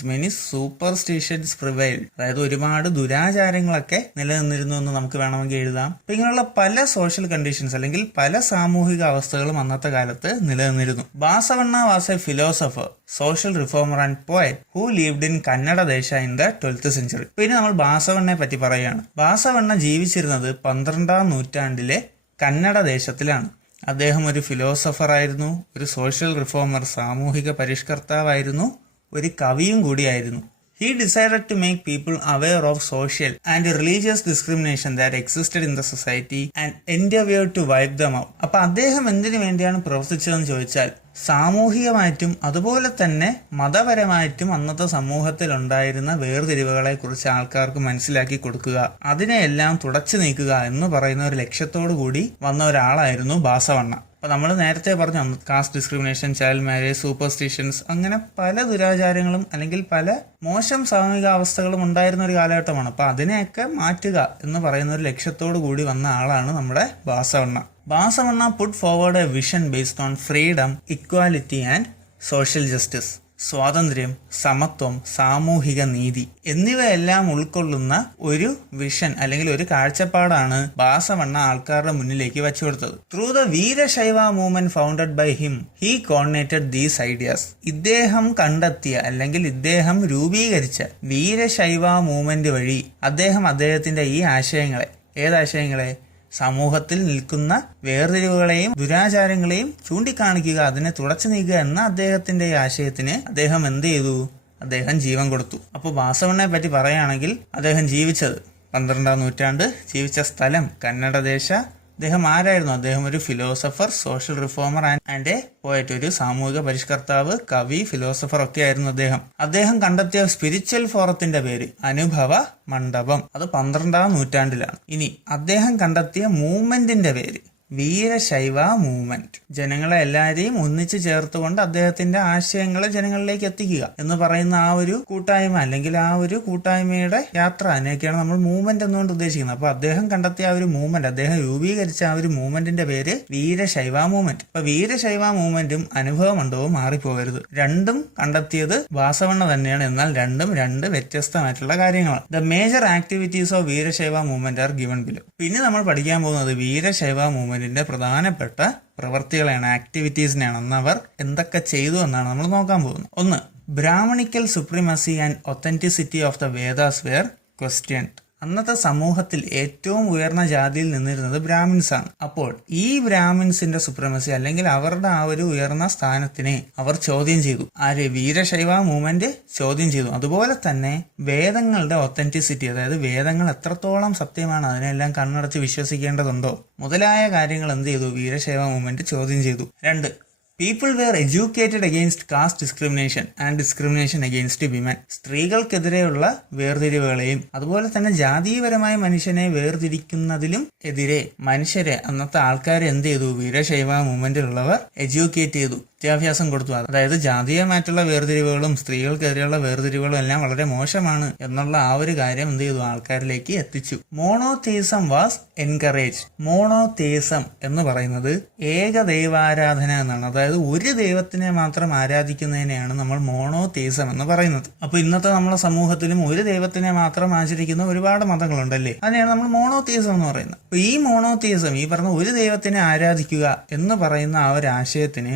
മെനി സൂപ്പർസ്റ്റിഷൻസ് പ്രിവൈൽഡ്. അതായത് ഒരുപാട് ദുരാചാരങ്ങളൊക്കെ നിലനിന്നിരുന്നു എന്ന് നമുക്ക് വേണമെങ്കിൽ എഴുതാം. അപ്പൊ ഇങ്ങനെയുള്ള പല സോഷ്യൽ കണ്ടീഷൻസ് അല്ലെങ്കിൽ പല സാമൂഹിക അവസ്ഥകളും അന്നത്തെ കാലത്ത് നിലനിന്നിരുന്നു. Basavanna was a philosopher, social reformer and poet who lived in Kannada Desha in the 12th century. പിന്നെ നമ്മൾ ബാസവണ്ണയെ പറ്റി പറയുകയാണ്. ബാസവണ്ണ ജീവിച്ചിരുന്നത് 12ാം നൂറ്റാണ്ടിലെ കന്നഡ ദേശത്തിലാണ്. അദ്ദേഹം ഒരു ഫിലോസഫർ ആയിരുന്നു, ഒരു സോഷ്യൽ റിഫോമർ, സാമൂഹിക പരിഷ്കർത്താവായിരുന്നു, ഒരു കവിയും കൂടിയായിരുന്നു. He decided to make people aware of social and religious discrimination that existed in the society and endeavored to wipe them out. അപ്പൊ അദ്ദേഹം എന്തിനു വേണ്ടിയാണ് പ്രവർത്തിച്ചതെന്ന് ചോദിച്ചാൽ, സാമൂഹികമായിട്ടും അതുപോലെ തന്നെ മതപരമായിട്ടും അന്നത്തെ സമൂഹത്തിൽ ഉണ്ടായിരുന്ന വേർതിരിവുകളെ കുറിച്ച് ആൾക്കാർക്ക് മനസ്സിലാക്കി കൊടുക്കുക, അതിനെയെല്ലാം തുടച്ചു നീക്കുക എന്ന് പറയുന്ന ഒരു ലക്ഷ്യത്തോടു കൂടി വന്ന ഒരാളായിരുന്നു ബാസവണ്ണ. അപ്പൊ നമ്മൾ നേരത്തെ പറഞ്ഞു, caste discrimination, child marriage, superstitions, അങ്ങനെ പല ദുരാചാരങ്ങളും അല്ലെങ്കിൽ പല മോശം സാമൂഹിക അവസ്ഥകളും ഉണ്ടായിരുന്ന ഒരു കാലഘട്ടമാണ്. അപ്പൊ അതിനെയൊക്കെ മാറ്റുക എന്ന് പറയുന്ന ഒരു ലക്ഷ്യത്തോടു കൂടി വന്ന ആളാണ് നമ്മുടെ Basavanna. Basavanna put forward a vision based on freedom, equality and social justice. സ്വാതന്ത്ര്യം, സമത്വം, സാമൂഹിക നീതി എന്നിവയെല്ലാം ഉൾക്കൊള്ളുന്ന ഒരു വിഷൻ അല്ലെങ്കിൽ ഒരു കാഴ്ചപ്പാടാണ് ബാസവണ്ണ ആൾക്കാരുടെ മുന്നിലേക്ക് വെച്ചു കൊടുത്തത്. Through the Veerashaiva movement founded by him he coordinated these ideas. ഇദ്ദേഹം കണ്ടെത്തിയ അല്ലെങ്കിൽ ഇദ്ദേഹം രൂപീകരിച്ച വീരശൈവ മൂവ്മെന്റ് വഴി അദ്ദേഹത്തിന്റെ ഈ ആശയങ്ങളെ, ഏതാശയങ്ങളെ? സമൂഹത്തിൽ നിൽക്കുന്ന വേർതിരിവുകളെയും ദുരാചാരങ്ങളെയും ചൂണ്ടിക്കാണിക്കുക, അതിനെ തുടച്ചു നീക്കുക എന്ന അദ്ദേഹത്തിന്റെ ആശയത്തിന് അദ്ദേഹം എന്ത് ചെയ്തു? അദ്ദേഹം ജീവൻ കൊടുത്തു. അപ്പോൾ ബാസവണ്ണയെ പറ്റി പറയുകയാണെങ്കിൽ അദ്ദേഹം ജീവിച്ചത് 12ാം നൂറ്റാണ്ട്, ജീവിച്ച സ്ഥലം കന്നഡ ദേശ. അദ്ദേഹം ആരായിരുന്നു? അദ്ദേഹം ഒരു philosopher, social reformer and A poet, ഒരു സാമൂഹിക പരിഷ്കർത്താവ്, കവി, ഫിലോസഫർ ഒക്കെ ആയിരുന്നു അദ്ദേഹം. അദ്ദേഹം കണ്ടെത്തിയ സ്പിരിച്വൽ ഫോറത്തിന്റെ പേര് അനുഭവ മണ്ഡപം. അത് 12ാം നൂറ്റാണ്ടിലാണ്. ഇനി അദ്ദേഹം കണ്ടെത്തിയ മൂവ്മെന്റിന്റെ പേര് വീരശൈവ മൂവ്മെന്റ്. ജനങ്ങളെ എല്ലാവരെയും ഒന്നിച്ചു ചേർത്തുകൊണ്ട് അദ്ദേഹത്തിന്റെ ആശയങ്ങളെ ജനങ്ങളിലേക്ക് എത്തിക്കുക എന്ന് പറയുന്ന ആ ഒരു കൂട്ടായ്മ അല്ലെങ്കിൽ ആ ഒരു കൂട്ടായ്മയുടെ യാത്ര, അതിനൊക്കെയാണ് നമ്മൾ മൂവ്മെന്റ് എന്നുകൊണ്ട് ഉദ്ദേശിക്കുന്നത്. അപ്പൊ അദ്ദേഹം കണ്ടെത്തിയ ആ ഒരു മൂവ്മെന്റ്, അദ്ദേഹം രൂപീകരിച്ച ആ ഒരു മൂവ്മെന്റിന്റെ പേര് വീരശൈവ മൂവ്മെന്റ്. അപ്പൊ വീരശൈവ മൂവ്മെന്റും അനുഭവ മണ്ഡപവും മാറിപ്പോകരുത്. രണ്ടും കണ്ടെത്തിയത് വാസവണ്ണ തന്നെയാണ്, എന്നാൽ രണ്ടും രണ്ട് വ്യത്യസ്തമായിട്ടുള്ള കാര്യങ്ങളാണ്. The major activities of Veerashaiva movement are given below. പിന്നെ നമ്മൾ പഠിക്കാൻ പോകുന്നത് വീരശൈവ മൂവ്മെന്റിന്റെ പ്രധാനപ്പെട്ട പ്രവർത്തികളെയാണ്, ആക്ടിവിറ്റീസിനെയാണ്. അന്ന് അവർ എന്തൊക്കെ ചെയ്തു എന്നാണ് നമ്മൾ നോക്കാൻ പോകുന്നത്. 1. Brahmanical supremacy and authenticity of the Vedas were questioned. അന്നത്തെ സമൂഹത്തിൽ ഏറ്റവും ഉയർന്ന ജാതിയിൽ നിന്നിരുന്നത് ബ്രാഹ്മിൻസ് ആണ്. അപ്പോൾ ഈ ബ്രാഹ്മിൻസിന്റെ സുപ്രീമസി അല്ലെങ്കിൽ അവരുടെ ആ ഒരു ഉയർന്ന സ്ഥാനത്തിനെ അവർ ചോദ്യം ചെയ്തു. ആര്? വീരശൈവ മൂവ്മെന്റ് ചോദ്യം ചെയ്തു. അതുപോലെ തന്നെ വേദങ്ങളുടെ ഒത്തന്റിസിറ്റി, അതായത് വേദങ്ങൾ എത്രത്തോളം സത്യമാണ്, അതിനെല്ലാം കണ്ണടച്ച് വിശ്വസിക്കേണ്ടതുണ്ടോ മുതലായ കാര്യങ്ങൾ എന്ത് ചെയ്തു? വീരശൈവ മൂവ്മെന്റ് ചോദ്യം ചെയ്തു. 2. People were educated against caste discrimination and discrimination against women. സ്ത്രീകൾക്കെതിരെയുള്ള വേർതിരിവുകളെയും അതുപോലെ തന്നെ ജാതീയപരമായ മനുഷ്യനെ വേർതിരിക്കുന്നതിലും എതിരെ മനുഷ്യരെ, അന്നത്തെ ആൾക്കാരെ എന്ത് ചെയ്തു? വീരശൈവ മൂവ്മെന്റിലുള്ളവർ എഡ്യൂക്കേറ്റ് ചെയ്തു, വിദ്യാഭ്യാസം കൊടുത്തു. അതായത് ജാതീയമായിട്ടുള്ള വേർതിരിവുകളും സ്ത്രീകൾക്കെതിരെയുള്ള വേർതിരിവുകളും എല്ലാം വളരെ മോശമാണ് എന്നുള്ള ആ ഒരു കാര്യം എന്ത് ചെയ്തു? ആൾക്കാരിലേക്ക് എത്തിച്ചു. മോണോതെയിസം വാസ് എൻകറേജ്. മോണോതെയിസം എന്ന് പറയുന്നത് ഏകദൈവാരാധന എന്നാണ്. അതായത് ഒരു ദൈവത്തിനെ മാത്രം ആരാധിക്കുന്നതിനെയാണ് നമ്മൾ മോണോതെയിസം എന്ന് പറയുന്നത്. അപ്പൊ ഇന്നത്തെ നമ്മുടെ സമൂഹത്തിലും ഒരു ദൈവത്തിനെ മാത്രം ആചരിക്കുന്ന ഒരുപാട് മതങ്ങളുണ്ടല്ലേ, അതിനെയാണ് നമ്മൾ മോണോതെയിസം എന്ന് പറയുന്നത്. അപ്പൊ ഈ മോണോതെയിസം, ഈ പറഞ്ഞ ഒരു ദൈവത്തിനെ ആരാധിക്കുക എന്ന് പറയുന്ന ആ ഒരു ആശയത്തിന്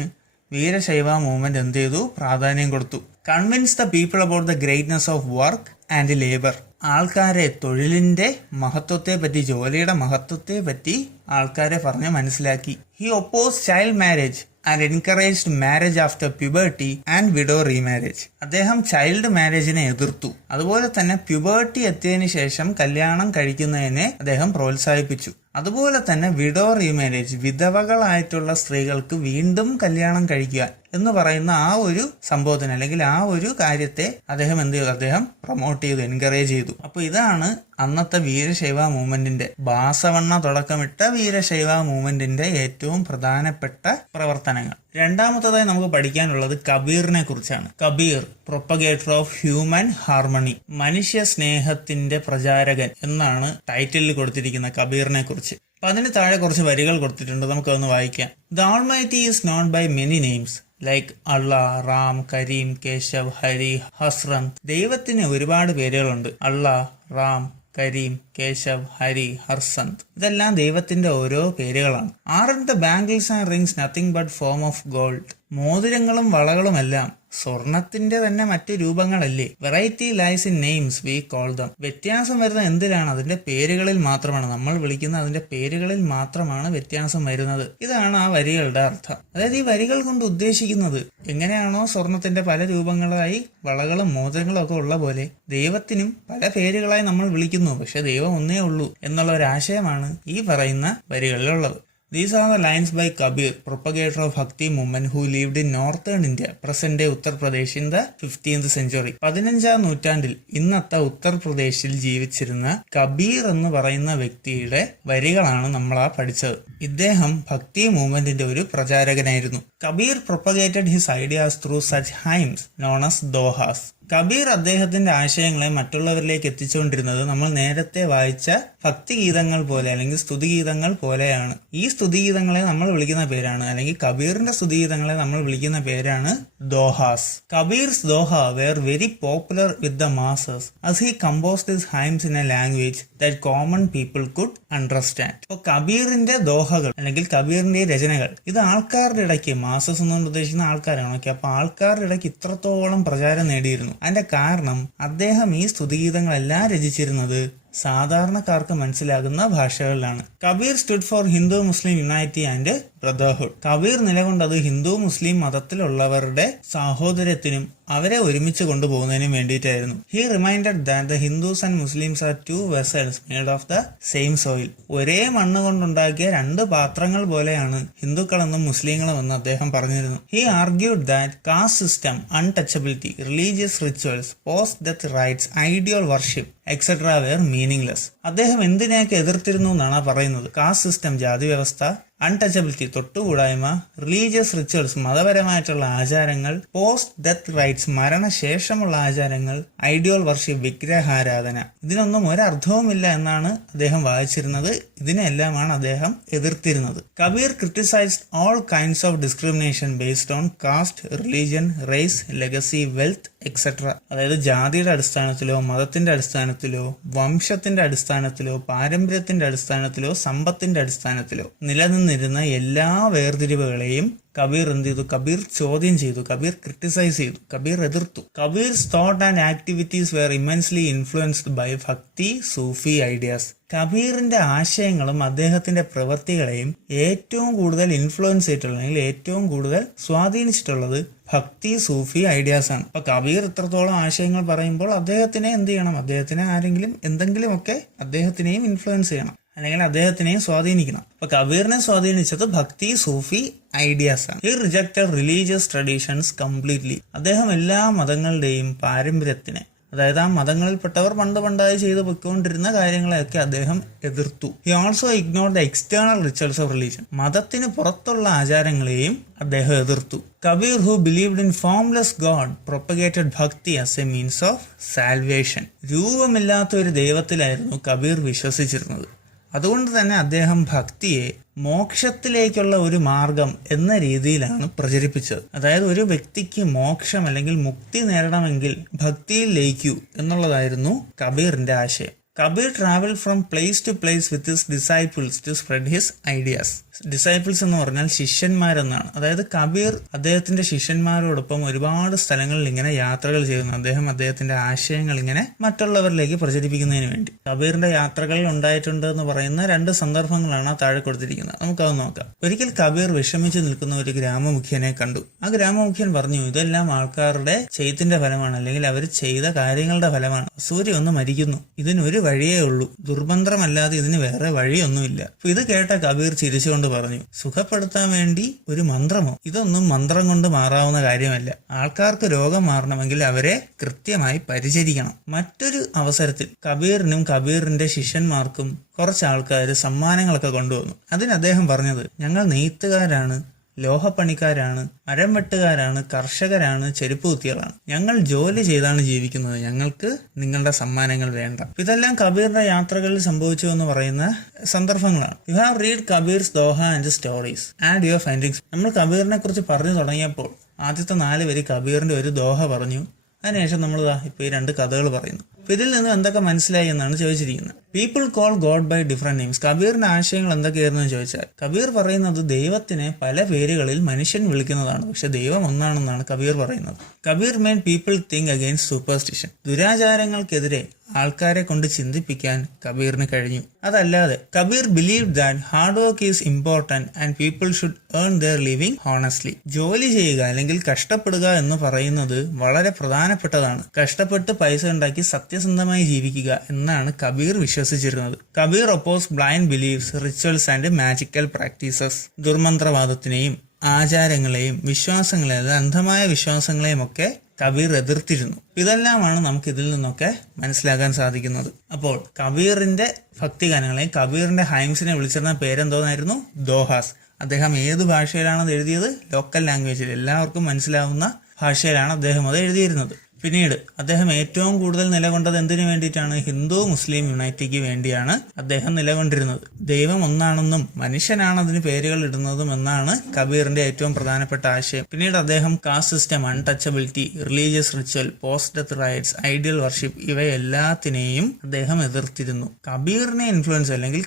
വീരശൈവ മൂവ്മെന്റ് എന്ത് ചെയ്തു? പ്രാധാന്യം കൊടുത്തു. Convince the people about the greatness of work and labour. ആൾക്കാരെ തൊഴിലിന്റെ മഹത്വത്തെ പറ്റി, ജോലിയുടെ മഹത്വത്തെ പറ്റി ആൾക്കാരെ പറഞ്ഞ് മനസ്സിലാക്കി. He oppose child marriage and encouraged marriage after puberty and widow remarriage. അദ്ദേഹം ചൈൽഡ് മാരേജിനെ എതിർത്തു. അതുപോലെ തന്നെ പ്യൂബർട്ടി എത്തിയതിനു ശേഷം കല്യാണം കഴിക്കുന്നതിനെ അദ്ദേഹം പ്രോത്സാഹിപ്പിച്ചു. അതുപോലെ തന്നെ വിഡോ റീമാരേജ്, വിധവകളായിട്ടുള്ള സ്ത്രീകൾക്ക് വീണ്ടും കല്യാണം കഴിക്കുക എന്ന് പറയുന്ന ആ ഒരു സംഭവത്തിന് അല്ലെങ്കിൽ ആ ഒരു കാര്യത്തെ അദ്ദേഹം എന്ത് ചെയ്തു? അദ്ദേഹം പ്രൊമോട്ട് ചെയ്തു, എൻകറേജ് ചെയ്തു. അപ്പൊ ഇതാണ് അന്നത്തെ വീരശൈവ മൂവ്മെന്റിന്റെ, ബാസവണ്ണ തുടക്കമിട്ട വീരശൈവ മൂവ്മെന്റിന്റെ ഏറ്റവും പ്രധാനപ്പെട്ട പ്രവർത്തനങ്ങൾ. രണ്ടാമത്തതായി നമുക്ക് പഠിക്കാനുള്ളത് കബീറിനെ കുറിച്ചാണ്. കബീർ, പ്രൊപ്പഗേറ്റർ ഓഫ് ഹ്യൂമൻ ഹാർമണി, മനുഷ്യ സ്നേഹത്തിന്റെ പ്രചാരകൻ എന്നാണ് ടൈറ്റിലിൽ കൊടുത്തിരിക്കുന്ന കബീറിനെ കുറിച്ച്. അപ്പൊ അതിന് താഴെ കുറച്ച് വരികൾ കൊടുത്തിട്ടുണ്ട്, നമുക്കതൊന്ന് വായിക്കാം. The almighty is known by many names like Allah, Ram, Karim, Keshav, Hari, Hazrat. ദൈവത്തിന് ഒരുപാട് പേരുകളുണ്ട്. അള്ളാ, റാം, കരീം, കേശവ്, ഹരി, ഹർസന്ത്. ഇതെല്ലാം ദൈവത്തിന്റെ ഓരോ പേരുകളാണ്. Aren't the bangles and rings nothing but form of gold. മോതിരങ്ങളും വളകളുമെല്ലാം സ്വർണത്തിന്റെ തന്നെ മറ്റു രൂപങ്ങളല്ലേ. Variety lies in names we call them. വ്യത്യാസം വരുന്നത് എന്തിലാണ്? അതിന്റെ പേരുകളിൽ മാത്രമാണ്. നമ്മൾ വിളിക്കുന്ന അതിന്റെ പേരുകളിൽ മാത്രമാണ് വ്യത്യാസം വരുന്നത്. ഇതാണ് ആ വരികളുടെ അർത്ഥം. അതായത് ഈ വരികൾ കൊണ്ട് ഉദ്ദേശിക്കുന്നത്, എങ്ങനെയാണോ സ്വർണത്തിന്റെ പല രൂപങ്ങളായി വളകളും മോതിരങ്ങളും ഒക്കെ ഉള്ള പോലെ ദൈവത്തിനും പല പേരുകളായി നമ്മൾ വിളിക്കുന്നു, പക്ഷെ ദൈവം ഒന്നേ ഉള്ളൂ എന്നുള്ള ഒരു ആശയമാണ് ഈ പറയുന്ന വരികളിലുള്ളത്. These are the lines by Kabir, propagator of Bhakti movement who lived in northern India, present day Uttar Pradesh in the 15th century. 15ാം നൂറ്റാണ്ടിൽ ഇന്നത്തെ ഉത്തർപ്രദേശിൽ ജീവിച്ചിരുന്ന കബീർ എന്ന് പറയുന്ന വ്യക്തിയുടെ വരികളാണ് നമ്മൾ പഠിച്ചത്. ഇദ്ദേഹം ഭക്തി മൂവ്മെന്റിന്റെ ഒരു പ്രചാരകനായിരുന്നു. Kabir propagated his ideas through such hymns known as dohas. Kabir അദ്ദേഹത്തിന്റെ ആശയങ്ങളെ മറ്റുള്ളവരിലേക്ക് എത്തിച്ചുകൊണ്ടിരുന്നത് നമ്മൾ നേരത്തെ വായിച്ച ഭക്തിഗീതങ്ങൾ പോലെ അല്ലെങ്കിൽ സ്തുതിഗീതങ്ങൾ പോലെയാണ്. ഈ സ്തുതിഗീതങ്ങളെ നമ്മൾ വിളിക്കുന്ന പേരാണ്, അല്ലെങ്കിൽ കബീറിന്റെ സ്തുതിഗീതങ്ങളെ നമ്മൾ വിളിക്കുന്ന പേരാണ് dohas. Kabir's doha were very popular with the masses as he composed his hymns in a language that common people could understand. അപ്പോൾ കബീറിന്റെ ദോഹകൾ അല്ലെങ്കിൽ കബീറിന്റെ രചനകൾ ഇത് ആൾക്കാരുടെ ഇടയ്ക്ക്, മാസസ് എന്ന് ഉദ്ദേശിക്കുന്ന ആൾക്കാരാണ്. അപ്പൊ ആൾക്കാരുടെ ഇടയ്ക്ക് ഇത്രത്തോളം പ്രചാരം നേടിയിരുന്നു. അതിന്റെ കാരണം അദ്ദേഹം ഈ സ്തുതിഗീതങ്ങളെല്ലാം രചിച്ചിരുന്നത് സാധാരണക്കാർക്ക് മനസ്സിലാകുന്ന ഭാഷകളിലാണ്. Kabir stood for Hindu Muslim unity and brotherhood. Kabir നിലകൊണ്ടത് ഹിന്ദു മുസ്ലിം മതത്തിലുള്ളവരുടെ സാഹോദര്യത്തിനും അവരെ ഒരുമിച്ച് കൊണ്ടുപോകുന്നതിനും വേണ്ടിയിട്ടായിരുന്നു. He reminded that the Hindus and Muslims are two vessels made of the same soil. ഒരേ മണ്ണ് കൊണ്ടുണ്ടാക്കിയ രണ്ട് പാത്രങ്ങൾ പോലെയാണ് ഹിന്ദുക്കളെന്നും മുസ്ലിങ്ങളെന്നും അദ്ദേഹം പറഞ്ഞിരുന്നു. He argued that caste system, untouchability, religious rituals, post death rites, idol worship etcetera were meaningless. അദ്ദേഹം എന്തിനെയൊക്കെ എതിർത്തിരുന്നു എന്നാണ് പറയുന്നത്. കാസ്റ്റ് സിസ്റ്റം, ജാതി വ്യവസ്ഥ, അൺടച്ചബിലിറ്റി തൊട്ടുകൂടായ്മ, റിലീജിയസ് റിച്വൽസ് മതപരമായിട്ടുള്ള ആചാരങ്ങൾ, പോസ്റ്റ് ഡെത്ത് റൈറ്റ്സ് മരണശേഷമുള്ള ആചാരങ്ങൾ, ഐഡിയോൾ വർഷിപ്പ് വിഗ്രഹാരാധന. ഇതിനൊന്നും ഒരർത്ഥവുമില്ല എന്നാണ് അദ്ദേഹം വായിച്ചിരുന്നത്. ഇതിനെല്ലാമാണ് അദ്ദേഹം എതിർത്തിരുന്നത്. Kabir criticised all kinds of discrimination based on caste, religion, race, legacy, wealth etcetera. അതായത് ജാതിയുടെ അടിസ്ഥാനത്തിലോ മതത്തിന്റെ അടിസ്ഥാനത്തിലോ വംശത്തിന്റെ അടിസ്ഥാനത്തിലോ പാരമ്പര്യത്തിന്റെ അടിസ്ഥാനത്തിലോ സമ്പത്തിന്റെ അടിസ്ഥാനത്തിലോ നിലനിന്നിരുന്ന എല്ലാ വേർതിരിവുകളെയും കബീർ എന്ത് ചെയ്തു? കബീർ ചോദ്യം ചെയ്തു, കബീർ ക്രിട്ടിസൈസ് ചെയ്തു, കബീർ എതിർത്തു. Kabir's thought and activities were immensely influenced by bhakti, Sufi ideas. കബീറിന്റെ ആശയങ്ങളും അദ്ദേഹത്തിന്റെ പ്രവൃത്തികളെയും ഏറ്റവും കൂടുതൽ ഇൻഫ്ലുവൻസ് ചെയ്തിട്ടുള്ളത് അല്ലെങ്കിൽ ഏറ്റവും കൂടുതൽ സ്വാധീനിച്ചിട്ടുള്ളത് ഭക്തി, സൂഫി ഐഡിയാസ് ആണ്. അപ്പൊ കബീർ ഇത്രത്തോളം ആശയങ്ങൾ പറയുമ്പോൾ അദ്ദേഹത്തിനെ എന്ത് ചെയ്യണം? അദ്ദേഹത്തിനെ ആരെങ്കിലും എന്തെങ്കിലുമൊക്കെ അദ്ദേഹത്തിനെയും ഇൻഫ്ലുവൻസ് ചെയ്യണം, അല്ലെങ്കിൽ അദ്ദേഹത്തിനെയും സ്വാധീനിക്കണം. അപ്പൊ കബീറിനെ സ്വാധീനിച്ചത് ഭക്തി, സൂഫി ഐഡിയാസ് ആണ്. ഈ റിജക്റ്റഡ് റിലീജിയസ് ട്രഡീഷൻസ് കംപ്ലീറ്റ്ലി. അദ്ദേഹം എല്ലാ മതങ്ങളുടെയും പാരമ്പര്യത്തിനെ, അതായത് ആ മതങ്ങളിൽപ്പെട്ടവർ പണ്ടായി ചെയ്തു പൊയ്ക്കൊണ്ടിരുന്ന കാര്യങ്ങളെയൊക്കെ അദ്ദേഹം എതിർത്തു. He also ignored the external rituals of religion. മതത്തിന് പുറത്തുള്ള ആചാരങ്ങളെയും അദ്ദേഹം എതിർത്തു. Kabir, who believed in formless God, propagated bhakti as a means of salvation. രൂപമില്ലാത്ത ഒരു ദൈവത്തിലായിരുന്നു കബീർ വിശ്വസിച്ചിരുന്നത്. അതുകൊണ്ട് തന്നെ അദ്ദേഹം ഭക്തിയെ മോക്ഷത്തിലേക്കുള്ള ഒരു മാർഗം എന്ന രീതിയിലാണ് പ്രചരിപ്പിച്ചത്. അതായത് ഒരു വ്യക്തിക്ക് മോക്ഷം അല്ലെങ്കിൽ മുക്തി നേടണമെങ്കിൽ ഭക്തിയിൽ ലയിക്കൂ എന്നുള്ളതായിരുന്നു കബീറിന്റെ ആശയം. Kabir travel from place to place with his disciples to spread his ideas. Disciples എന്ന് പറഞ്ഞാൽ ശിഷ്യന്മാരെന്നാണ്. അതായത് കബീർ അദ്ദേഹത്തിന്റെ ശിഷ്യന്മാരോടൊപ്പം ഒരുപാട് സ്ഥലങ്ങളിൽ ഇങ്ങനെ യാത്രകൾ ചെയ്യുന്നു. അദ്ദേഹത്തിന്റെ ആശയങ്ങൾ ഇങ്ങനെ മറ്റുള്ളവരിലേക്ക് പ്രചരിപ്പിക്കുന്നതിന് വേണ്ടി. കബീറിന്റെ യാത്രകളിൽ ഉണ്ടായിട്ടുണ്ട് എന്ന് പറയുന്ന 2 സന്ദർഭങ്ങളാണ് താഴെ കൊടുത്തിരിക്കുന്നത്. നമുക്കത് നോക്കാം. ഒരിക്കൽ കബീർ വിഷമിച്ച് നിൽക്കുന്ന ഒരു ഗ്രാമമുഖ്യനെ കണ്ടു. ആ ഗ്രാമമുഖ്യൻ പറഞ്ഞു, ഇതെല്ലാം ആൾക്കാരുടെ ചെയ്ത്തിന്റെ ഫലമാണ്, അല്ലെങ്കിൽ അവർ ചെയ്ത കാര്യങ്ങളുടെ ഫലമാണ്. സൂര്യ ഒന്ന് മരിക്കുന്നു, ഇതിനൊരു വഴിയേ ഉള്ളൂ, ദുർമന്ത്രമല്ലാതെ ഇതിന് വേറെ വഴിയൊന്നുമില്ല. അപ്പൊ ഇത് കേട്ട കബീർ ചിരിച്ചുകൊണ്ട് പറഞ്ഞു, സുഖപ്പെടുത്താൻ വേണ്ടി ഒരു മന്ത്രമോ? ഇതൊന്നും മന്ത്രം കൊണ്ട് മാറാവുന്ന കാര്യമല്ല. ആൾക്കാർക്ക് രോഗം മാറണമെങ്കിൽ അവരെ കൃത്യമായി പരിചരിക്കണം. മറ്റൊരു അവസരത്തിൽ കബീറിനും കബീറിന്റെ ശിഷ്യന്മാർക്കും കുറച്ച് ആൾക്കാർ സമ്മാനങ്ങളൊക്കെ കൊണ്ടുവന്നു. അതിന് അദ്ദേഹം പറഞ്ഞത്, ഞങ്ങൾ നെയ്ത്തുകാരാണ്, ലോഹപ്പണിക്കാരാണ്, മരം വെട്ടുകാരാണ്, കർഷകരാണ്, ചെരുപ്പ് കുത്തികളാണ്. ഞങ്ങൾ ജോലി ചെയ്താണ് ജീവിക്കുന്നത്. ഞങ്ങൾക്ക് നിങ്ങളുടെ സമ്മാനങ്ങൾ വേണ്ട. ഇതെല്ലാം കബീറിന്റെ യാത്രകളിൽ സംഭവിച്ചു എന്ന് പറയുന്ന സന്ദർഭങ്ങളാണ്. You have read Kabir's doha and stories and your findings. നമ്മൾ കബീറിനെ കുറിച്ച് പറഞ്ഞു തുടങ്ങിയപ്പോൾ ആദ്യത്തെ 4 വരി കബീറിന്റെ ഒരു ദോഹ പറഞ്ഞു. അതിനുശേഷം നമ്മൾ ഇപ്പൊ ഈ 2 കഥകൾ പറയുന്നു. ഇതിൽ നിന്നും എന്തൊക്കെ മനസ്സിലായി എന്നാണ് ചോദിച്ചിരിക്കുന്നത്. People call God by different names. കബീറിന്റെ ആശയങ്ങൾ എന്തൊക്കെയായിരുന്നു എന്ന് ചോദിച്ചാൽ, കബീർ പറയുന്നത് ദൈവത്തിനെ പല പേരുകളിൽ മനുഷ്യൻ വിളിക്കുന്നതാണ്, പക്ഷെ ദൈവം ഒന്നാണെന്നാണ് കബീർ പറയുന്നത്. Kabir made people think against superstition. ദുരാചാരങ്ങൾക്കെതിരെ ആൾക്കാരെ കൊണ്ട് ചിന്തിപ്പിക്കാൻ കബീറിന് കഴിഞ്ഞു. അതല്ലാതെ Kabir believed that hard work is important and people should earn their living honestly. ജോലി ചെയ്യുക അല്ലെങ്കിൽ കഷ്ടപ്പെടുക എന്ന് പറയുന്നത് വളരെ പ്രധാനപ്പെട്ടതാണ്. കഷ്ടപ്പെട്ട് പൈസ ഉണ്ടാക്കി സത്യസന്ധമായി ജീവിക്കുക എന്നാണ് കബീർ വിശ്വസിച്ചിരുന്നത്. Kabir oppose blind beliefs, rituals and magical practices. ദുർമന്ത്രവാദത്തിനെയും ആചാരങ്ങളെയും വിശ്വാസങ്ങളെയും, അന്ധമായ വിശ്വാസങ്ങളെയും ഒക്കെ കബീർ എതിർത്തിരുന്നു. ഇതെല്ലാമാണ് നമുക്ക് ഇതിൽ നിന്നൊക്കെ മനസ്സിലാക്കാൻ സാധിക്കുന്നത്. അപ്പോൾ കബീറിന്റെ ഭക്തിഗാനങ്ങളെയും കബീറിന്റെ ഹൈംസിനെ വിളിച്ചിരുന്ന പേരെന്തോന്നായിരുന്നു? ദോഹാസ്. അദ്ദേഹം ഏത് ഭാഷയിലാണ് എഴുതിയത്? ലോക്കൽ ലാംഗ്വേജിൽ, എല്ലാവർക്കും മനസ്സിലാവുന്ന ഭാഷയിലാണ് അദ്ദേഹം അത് എഴുതിയിരുന്നത്. പിന്നീട് അദ്ദേഹം ഏറ്റവും കൂടുതൽ നിലകൊണ്ടത് എന്തിനു വേണ്ടിയിട്ടാണ്? ഹിന്ദു മുസ്ലിം യുണൈറ്റിക്ക് വേണ്ടിയാണ് അദ്ദേഹം നിലകൊണ്ടിരുന്നത്. ദൈവം ഒന്നാണെന്നും മനുഷ്യനാണ് അതിന് പേരുകൾ ഇടുന്നതും എന്നാണ് കബീറിന്റെ ഏറ്റവും പ്രധാനപ്പെട്ട ആശയം. പിന്നീട് അദ്ദേഹം caste system, untouchability, religious ritual, post death rites, idol worship ഇവയെല്ലാത്തിനെയും അദ്ദേഹം എതിർത്തിരുന്നു. കബീറിനെ ഇൻഫ്ലുവൻസ് അല്ലെങ്കിൽ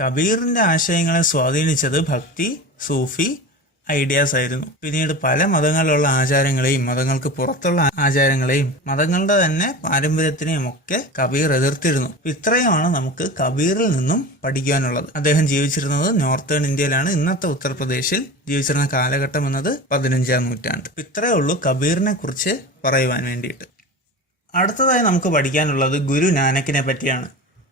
കബീറിന്റെ ആശയങ്ങളെ സ്വാധീനിച്ചത് ഭക്തി, സൂഫി ഐഡിയാസ് ആയിരുന്നു. പിന്നീട് പല മതങ്ങളിലുള്ള ആചാരങ്ങളെയും മതങ്ങൾക്ക് പുറത്തുള്ള ആചാരങ്ങളെയും മതങ്ങളുടെ തന്നെ പാരമ്പര്യത്തിനെയും ഒക്കെ കബീർ എതിർത്തിരുന്നു. ഇത്രയുമാണ് നമുക്ക് കബീറിൽ നിന്നും പഠിക്കാനുള്ളത്. അദ്ദേഹം ജീവിച്ചിരുന്നത് നോർത്തേൺ ഇന്ത്യയിലാണ്. ഇന്നത്തെ ഉത്തർപ്രദേശിൽ ജീവിച്ചിരുന്ന കാലഘട്ടം എന്നത് 15-ാം നൂറ്റാണ്ട്. ഇത്രയേ ഉള്ളൂ കബീറിനെ കുറിച്ച് പറയുവാൻ വേണ്ടിയിട്ട്. അടുത്തതായി നമുക്ക് പഠിക്കാനുള്ളത് ഗുരു നാനക്കിനെ പറ്റിയാണ്.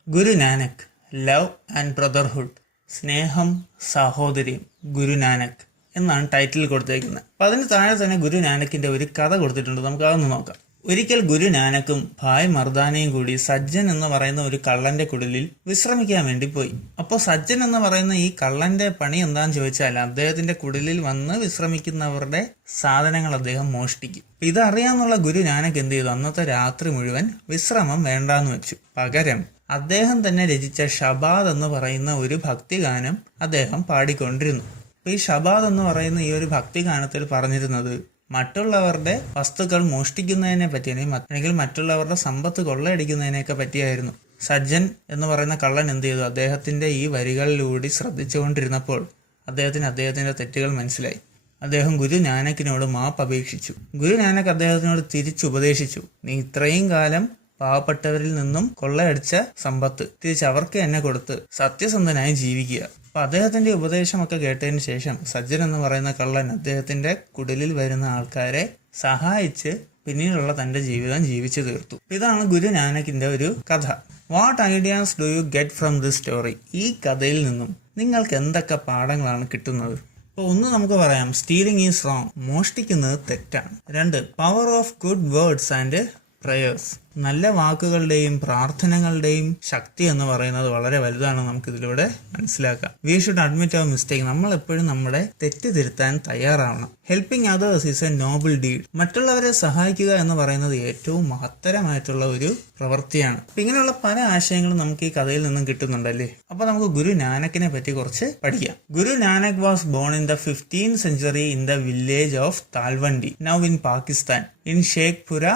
Guru Nanak, love and brotherhood, സ്നേഹം, സാഹോദര്യം, ഗുരു നാനക് എന്നാണ് ടൈറ്റിൽ കൊടുത്തേക്കുന്നത്. അപ്പം അതിന് താഴെ തന്നെ ഗുരു നാനക്കിന്റെ ഒരു കഥ കൊടുത്തിട്ടുണ്ട്. നമുക്ക് അതൊന്ന് നോക്കാം. ഒരിക്കൽ ഗുരു നാനക്കും ഭായ് മർദാനയും കൂടി സജ്ജൻ എന്ന് പറയുന്ന ഒരു കള്ളന്റെ കുടിലിൽ വിശ്രമിക്കാൻ വേണ്ടി പോയി. അപ്പോൾ സജ്ജൻ എന്ന് പറയുന്ന ഈ കള്ളന്റെ പണി എന്താന്ന് ചോദിച്ചാൽ അദ്ദേഹത്തിന്റെ കുടിലിൽ വന്ന് വിശ്രമിക്കുന്നവരുടെ സാധനങ്ങൾ അദ്ദേഹം മോഷ്ടിക്കും. ഇതറിയാന്നുള്ള ഗുരു നാനക് എന്ത് ചെയ്തു? അന്നത്തെ രാത്രി മുഴുവൻ വിശ്രമം വേണ്ടാന്ന് വെച്ചു. പകരം അദ്ദേഹം തന്നെ രചിച്ച ഷബാദ് എന്ന് പറയുന്ന ഒരു ഭക്തിഗാനം അദ്ദേഹം പാടിക്കൊണ്ടിരുന്നു. അപ്പൊ ഈ ഷബാദ് എന്ന് പറയുന്ന ഈ ഒരു ഭക്തിഗാനത്തിൽ പറഞ്ഞിരുന്നത് മറ്റുള്ളവരുടെ വസ്തുക്കൾ മോഷ്ടിക്കുന്നതിനെ പറ്റി അല്ലെങ്കിൽ മറ്റുള്ളവരുടെ സമ്പത്ത് കൊള്ളയടിക്കുന്നതിനെയൊക്കെ പറ്റിയായിരുന്നു. സജ്ജൻ എന്ന് പറയുന്ന കള്ളൻ എന്ത് ചെയ്തു? അദ്ദേഹത്തിന്റെ ഈ വരികളിലൂടെ ശ്രദ്ധിച്ചുകൊണ്ടിരുന്നപ്പോൾ അദ്ദേഹത്തിന്റെ തെറ്റുകൾ മനസ്സിലായി. അദ്ദേഹം ഗുരു നാനക്കിനോട് മാപ്പ് അപേക്ഷിച്ചു. ഗുരു നാനക് അദ്ദേഹത്തിനോട് തിരിച്ചുപദേശിച്ചു, നീ ഇത്രയും കാലം പാവപ്പെട്ടവരിൽ നിന്നും കൊള്ളയടിച്ച സമ്പത്ത് തിരിച്ച് അവർക്ക് തന്നെ കൊടുത്ത് സത്യസന്ധനായി ജീവിക്കുക. അപ്പൊ അദ്ദേഹത്തിന്റെ ഉപദേശമൊക്കെ കേട്ടതിന് ശേഷം സജ്ജൻ എന്ന് പറയുന്ന കള്ളൻ അദ്ദേഹത്തിന്റെ കുടിലിൽ വരുന്ന ആൾക്കാരെ സഹായിച്ച് പിന്നീടുള്ള തന്റെ ജീവിതം ജീവിച്ചു തീർത്തു. ഇതാണ് ഗുരു നാനക്കിന്റെ ഒരു കഥ. What ideas do you get from this story? ഈ കഥയിൽ നിന്നും നിങ്ങൾക്ക് എന്തൊക്കെ പാഠങ്ങളാണ് കിട്ടുന്നത്? അപ്പോൾ ഒന്ന് നമുക്ക് പറയാം, സ്റ്റീലിംഗ് ഈസ് റോങ്, മോഷ്ടിക്കുന്നത് തെറ്റാണ്. 2, power of good words and prayers, നല്ല വാക്കുകളുടെയും പ്രാർത്ഥനകളുടെയും ശക്തി എന്ന് പറയുന്നത് വളരെ വലുതാണ്. നമുക്ക് ഇതിലൂടെ മനസ്സിലാക്കാം. We should admit our mistake, നമ്മൾ എപ്പോഴും നമ്മുടെ തെറ്റ് തിരുത്താൻ തയ്യാറാവണം. Helping others is a noble deed, മറ്റുള്ളവരെ സഹായിക്കുക എന്ന് പറയുന്നത് ഏറ്റവും മഹത്തരമായിട്ടുള്ള ഒരു പ്രവൃത്തിയാണ്. അപ്പൊ ഇങ്ങനെയുള്ള പല ആശയങ്ങളും നമുക്ക് ഈ കഥയിൽ നിന്നും കിട്ടുന്നുണ്ടല്ലേ. അപ്പൊ നമുക്ക് ഗുരു നാനക്കിനെ പറ്റി കുറച്ച് പഠിക്കാം. Guru Nanak was born in the 15th century in the village of Talwandi, now in Pakistan, in Sheikhpura,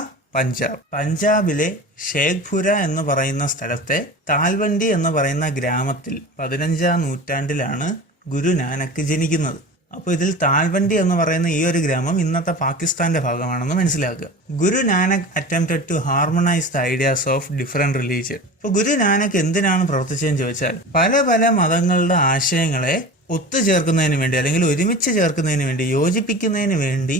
പഞ്ചാബിലെ ഷേഖ്പുര എന്ന് പറയുന്ന സ്ഥലത്തെ താൽവണ്ടി എന്ന് പറയുന്ന ഗ്രാമത്തിൽ 15ാം നൂറ്റാണ്ടിലാണ് ഗുരു നാനക് ജനിക്കുന്നത്. അപ്പോൾ ഇതിൽ താൽവണ്ടി എന്ന് പറയുന്ന ഈ ഒരു ഗ്രാമം ഇന്നത്തെ പാകിസ്ഥാന്റെ ഭാഗമാണെന്ന് മനസ്സിലാക്കുക. Guru Nanak attempted to harmonise the ideas of different religion. അപ്പോൾ ഗുരു നാനക് എന്തിനാണ് പ്രവർത്തിച്ചതെന്ന് ചോദിച്ചാൽ പല മതങ്ങളുടെ ആശയങ്ങളെ ഒത്തുചേർക്കുന്നതിന് വേണ്ടി അല്ലെങ്കിൽ ഒരുമിച്ച് ചേർക്കുന്നതിന് വേണ്ടി, യോജിപ്പിക്കുന്നതിന് വേണ്ടി